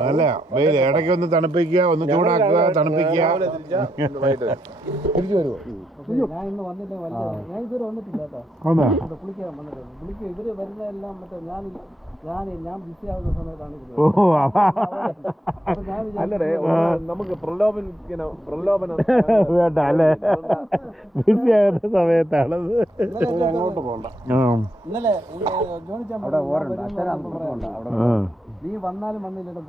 അല്ല വെയിൽ ഇടയ്ക്ക് ഒന്ന് തണുപ്പിക്കുക, ഒന്ന് ചൂടാക്കുക, തണുപ്പിക്കുക. തിരിച്ചു വരുമോ? ഞാൻ ഇന്ന് വന്നിട്ട് ഞാൻ ഇതുവരെ വന്നിട്ടില്ല കേട്ടോ. കുളിക്കാൻ വന്നിട്ടുണ്ട്. കുളിക്കുക ഇവര് വരുന്നതെല്ലാം മറ്റേ ഞാൻ ബിസി ആവുന്ന സമയത്താണ് ഇത്. അല്ലടേ, നമുക്ക് പ്രലോഭനം വേണ്ട അല്ലേ, ബിസി ആകുന്ന സമയത്താണത്. അങ്ങോട്ട് പോകണ്ട. ഇന്നലെ ജോണിച്ചാൻ നീ വന്നാലും വന്നില്ലും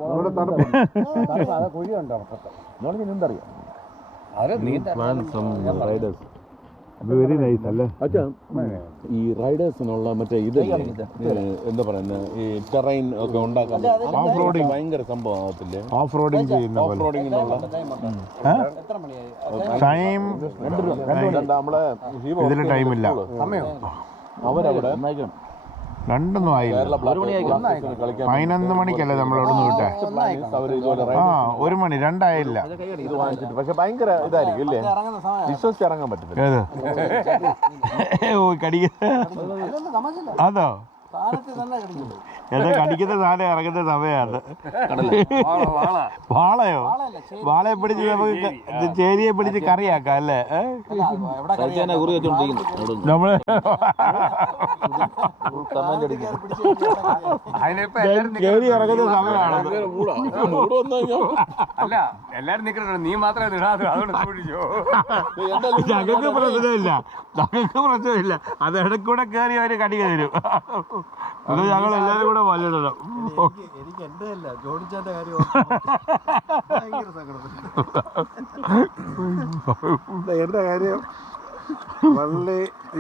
കുഴിയുണ്ടോ? എന്തറിയാം, വെരി നൈസ് അല്ലേ. ഈ റൈഡേഴ്സിനുള്ള മറ്റേ ഇതല്ലേ എന്താ പറയുന്നത്, ഈ ടെറൈൻ ഒക്കെ ഉണ്ടാക്കാൻ ഓഫ് റോഡിങ് ഭയങ്കര സംഭവം ആവത്തില്ലേ? ഓഫ് റോഡിങ് ചെയ്യുന്ന ഓഫ് റോഡിങ്ങിനുള്ള ടൈം നമ്മളെ ഇതിന് ടൈമില്ല. അവരവിടെ 2 ആയില്ല. 11 മണിക്കല്ലേ നമ്മളവിടെ നിന്ന് വിട്ടെ. 1 മണി 2 ആയില്ല. ഇത് വാങ്ങിച്ചിട്ട് പക്ഷെ ഭയങ്കര ഇതായിരിക്കും ഇല്ലേ, വിശ്വസിച്ച് ഇറങ്ങാൻ പറ്റത്തില്ല. ഓ കടിക്ക അതോ സ്ഥാനത്ത് തന്നെ കിടക്കുന്നത്. എന്നെ കടിക്കുന്ന സാധനം ഇറങ്ങുന്ന സമയമാണ്. വാളയോ? വാളയെ പിടിച്ച് നമുക്ക് ചേരിയെ പിടിച്ച് കറിയാക്കാം അല്ലേ? നമ്മള് ചേരി ഇറങ്ങുന്ന സമയമാണ്. അല്ല എല്ലാരും നിൽക്കുന്നുണ്ട്, നീ മാത്രമേ നിടാതെ, അതുകൊണ്ട് സൂക്ഷിച്ചോ. ഞങ്ങൾക്ക് പ്രശ്നമില്ല, ഞങ്ങൾക്ക് പ്രശ്നമില്ല. അത് ഇടക്കൂടെ കയറി അവര് കടിക തരും. അത് ഞങ്ങൾ എല്ലാരും കൂടെ വല്ലിടണം. എനിക്ക് എന്റെ അല്ല ജോണിച്ചാന്റെ കാര്യം ഭയങ്കര സങ്കടം. എന്റെ കാര്യം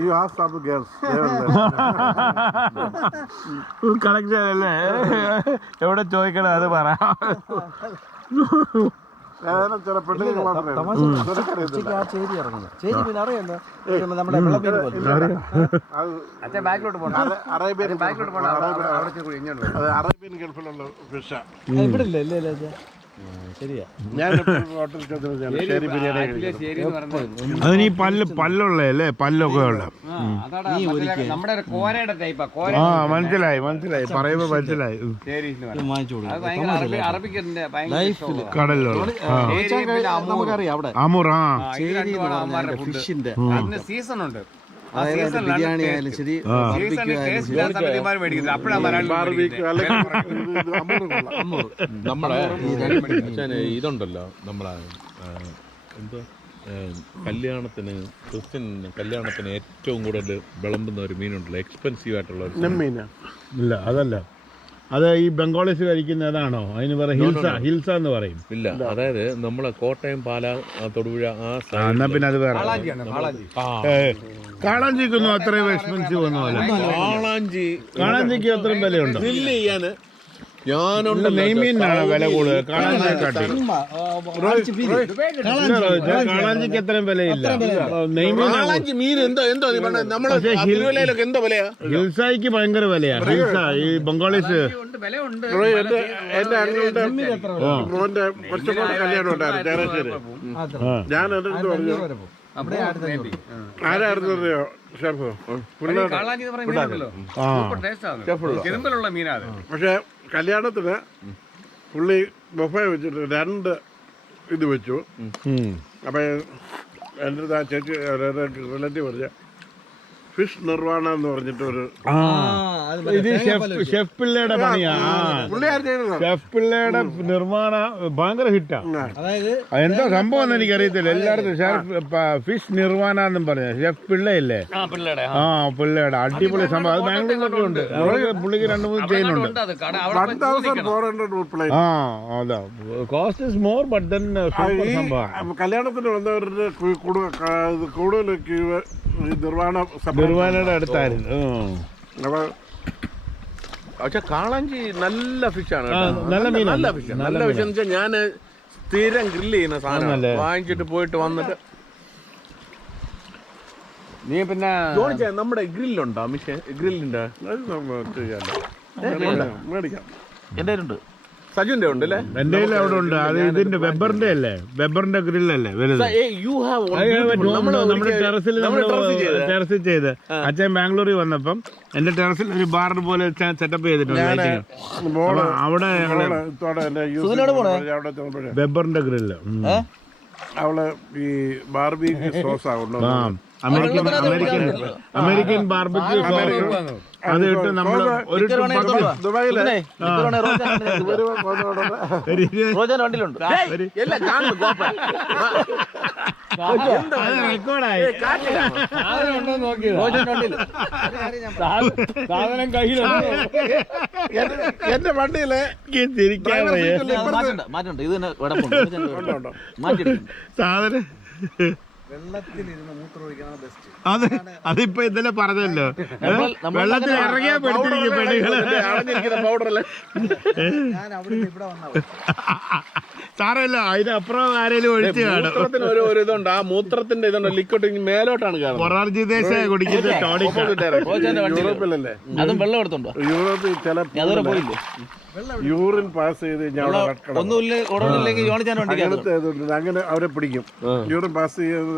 you have some girls connection അല്ലേ? എവിടെ ചോദിക്കണം അത് പറ. ചില പെണ്ണുങ്ങൾ മാത്രമേ ആ ചേരി ഇറങ്ങുന്നത്. ചേരി പിന്നെ അറിയാലോ, നമ്മുടെ വെള്ളമീൻ പോലെ. അച്ഛൻ ബാക്കിലോട്ട് പോകണം, അറേബ്യൻ ബാക്കിലോട്ട് പോകണം. അവിടെ കൂടി ഇങ്ങോട്ട് അത് അറേബ്യൻ ഗൾഫിലുള്ള ഫിഷാ. ഇവിടെ ഇല്ല ഇല്ല ഇല്ല. ശരിയാ. ഞാൻ ഹോട്ടലിൽ ശരി ബിരിയാണി കഴിക്കും. ശരി എന്ന് പറഞ്ഞത് അതിന് ഈ പല്ലുള്ളല്ലേ? പല്ലൊക്കെ ഉള്ള. അതാടാ നമ്മുടെ ഒരു കോരയുടെ ടൈപ്പാ. കോര ആ മനസ്സിലായി മനസ്സിലായി, പറയുമ്പോ മനസ്സിലായി. ശരി എന്ന് പറഞ്ഞത്. വാങ്ങിച്ചു അത് ഭയങ്കര അറബിക്കന്റെ ഭയങ്കര കടലിലുള്ള നമുക്കറിയാം അവിടെ അമൂർ. ആ ഫിഷിന്റെ അതിന് സീസൺ ഉണ്ട്. ബിരിയാണി ആയാലും ശരി, നമ്മളെ ഇതുണ്ടല്ലോ, നമ്മളെ എന്തോ കല്യാണത്തിന്, ക്രിസ്ത്യൻ കല്യാണത്തിന് ഏറ്റവും കൂടുതൽ വിളമ്പുന്ന ഒരു മീനുണ്ടല്ലോ, എക്സ്പെൻസീവ് ആയിട്ടുള്ള ഒരു ഇല്ല അതല്ല, അത് ഈ ബംഗാളീസ് കഴിക്കുന്ന അതാണോ? അതിന് പറയാം ഹിൽസ എന്ന് പറയും. ഇല്ല, അതായത് നമ്മളെ കോട്ടയം, പാല, തൊടുപുഴ എന്നാ പിന്നെ അത് വേറെ. കാളാഞ്ചിക്കൊന്നും അത്രയും എക്സ്പെൻസീവ് ഒന്നുമല്ല. കാളാഞ്ചിക്ക് അത്രയും വിലയുണ്ടോ? ഗ്രില്ല് ചെയ്യാന് ഞാനുണ്ട്. നെയ്മീനാണ് വില കൂടുതൽ കാളാഞ്ചിയെക്കാട്ടി. കാളാഞ്ചിക്ക് അത്രയും വിലയില്ല. നെയ്മീൻ മീൻ എന്തോ നമ്മളെ തിരുവല്ലയിലൊക്കെ എന്തോ വിലയാ. ഹിൽസായിക്ക് ഭയങ്കര വിലയാ. ഹിൽസ ഈ ബംഗാളീസ്. എന്റെ അങ്ങളുടെ മോന്റെ കൊച്ചമ്മയുടെ കല്യാണം ഉണ്ടായിരുന്നു ചേരശ്ശേരി. ഞാൻ എന്റെ അടുത്ത് പറഞ്ഞു, ആരായിരുന്നു അറിയോ ഷെഫ്? പക്ഷെ കല്യാണത്തിന് പുള്ളി ബൊഫെ വെച്ചിട്ട് 2 ഇത് വെച്ചു. അപ്പൊ എൻ്റെ അടുത്ത് ആ ചേച്ചി റിലേറ്റീവ് പറഞ്ഞ ഫിഷ് നിർവാണ എന്ന് പറഞ്ഞിട്ട് ഒരു ഇത് ഷെഫ് പിള്ളയുടെ പണിയാ. ഷെഫ് പിള്ളയുടെ നിർമ്മാണ ഭയങ്കര ഹിറ്റാ. എന്താ സംഭവം എന്ന് എനിക്കറിയത്തില്ല. എല്ലായിടത്തും ഫിഷ് നിർവാണ എന്നും പറഞ്ഞ ഷെഫ് പിള്ളയില്ലേ? ആ പിള്ളയുടെ അടിപൊളി സംഭവം. അത് ബാംഗ്ലൂരിലൊക്കെ ഉണ്ട്. പുള്ളിക്ക് 2-3 ചെയിനുണ്ട്. 1,400 പ്ലേറ്റ്. ആ അതാ cost is more but then സംഭവം. കല്യാണത്തിന് വന്നവരുടെ കൂടുതൽ നിർവാണയുടെ അടുത്തായിരുന്നു. പക്ഷെ കാളാഞ്ചി നല്ല ഫിഷാണ്, നല്ല മീൻ, നല്ല ഫിഷ്. നല്ല ഫിഷ് എന്ന് വെച്ചാൽ ഞാൻ സ്ഥിരം ഗ്രില്ല് ചെയ്യുന്ന സാധനം വാങ്ങിച്ചിട്ട് പോയിട്ട് വന്നിട്ട്. നീ പിന്നെ നമ്മുടെ ഗ്രില്ലുണ്ടോ? മിഷേ ഗ്രില്ലിന്റെ മേടിക്കാം. എന്റെ ഉണ്ട്, സജുന്റെ ഉണ്ട് അല്ലേ? എന്റെ അവിടെ ഉണ്ട്. അത് ഇതിന്റെ വെബറിന്റെ അല്ലേ? വെബറിന്റെ ഗ്രില്ലല്ലേ വലുത്? നമ്മുടെ ടെറസിൽ ചെയ്ത് അച്ഛൻ ബാംഗ്ലൂരിൽ വന്നപ്പം എന്റെ ടെറസിൽ ഒരു ബാർ പോലെ സെറ്റപ്പ് ചെയ്തിട്ടുണ്ട്. അവിടെ വെബറിന്റെ ഗ്രില്ല്. അവള് ഈ ബാർബിക്യൂ സോസ് ആവുന്നു. അമേരിക്കൻ ബാർബിക്യൂ സോസ് അത് ഇട്ട് നമ്മൾ ഒരു സാധനം കയ്യിലുണ്ട്. എന്റെ വണ്ടിയില് തിരിക്കാൻ മാറ്റുണ്ട്. ഇത് തന്നെ മാറ്റി സാധനം വെള്ളത്തിലിരുന്ന് മൂത്രമൊഴിക്കണം ബെസ്റ്റ്. അത് അതിപ്പോ ഇന്നലെ പറഞ്ഞല്ലോ, വെള്ളത്തിൽ ഇറങ്ങിയാ പെടുത്തിരിക്കും പെണ്ണുങ്ങള്. ഞാൻ അവിടെ ഇവിടെ വന്ന സാറല്ല, അതിനപ്പുറം ആരേലും ഒഴിച്ച് കാണും. ഒരു ഇതുണ്ട്, ആ മൂത്രത്തിന്റെ ഇതുണ്ട്, ലിക്വിഡ് മേലോട്ടാണ് മൊറാർജി ദേശായി കുടിക്കുന്നത് യൂറോപ്പിലല്ലേ? അതും വെള്ളം എടുത്തുണ്ടോ? യൂറോപ്പിൽ ചില യൂറിൻ പാസ് ചെയ്ത് കഴിഞ്ഞാൽ ഒന്നുമില്ലെങ്കിൽ അങ്ങനെ അവരെ പിടിക്കും. യൂറിൻ പാസ് ചെയ്ത്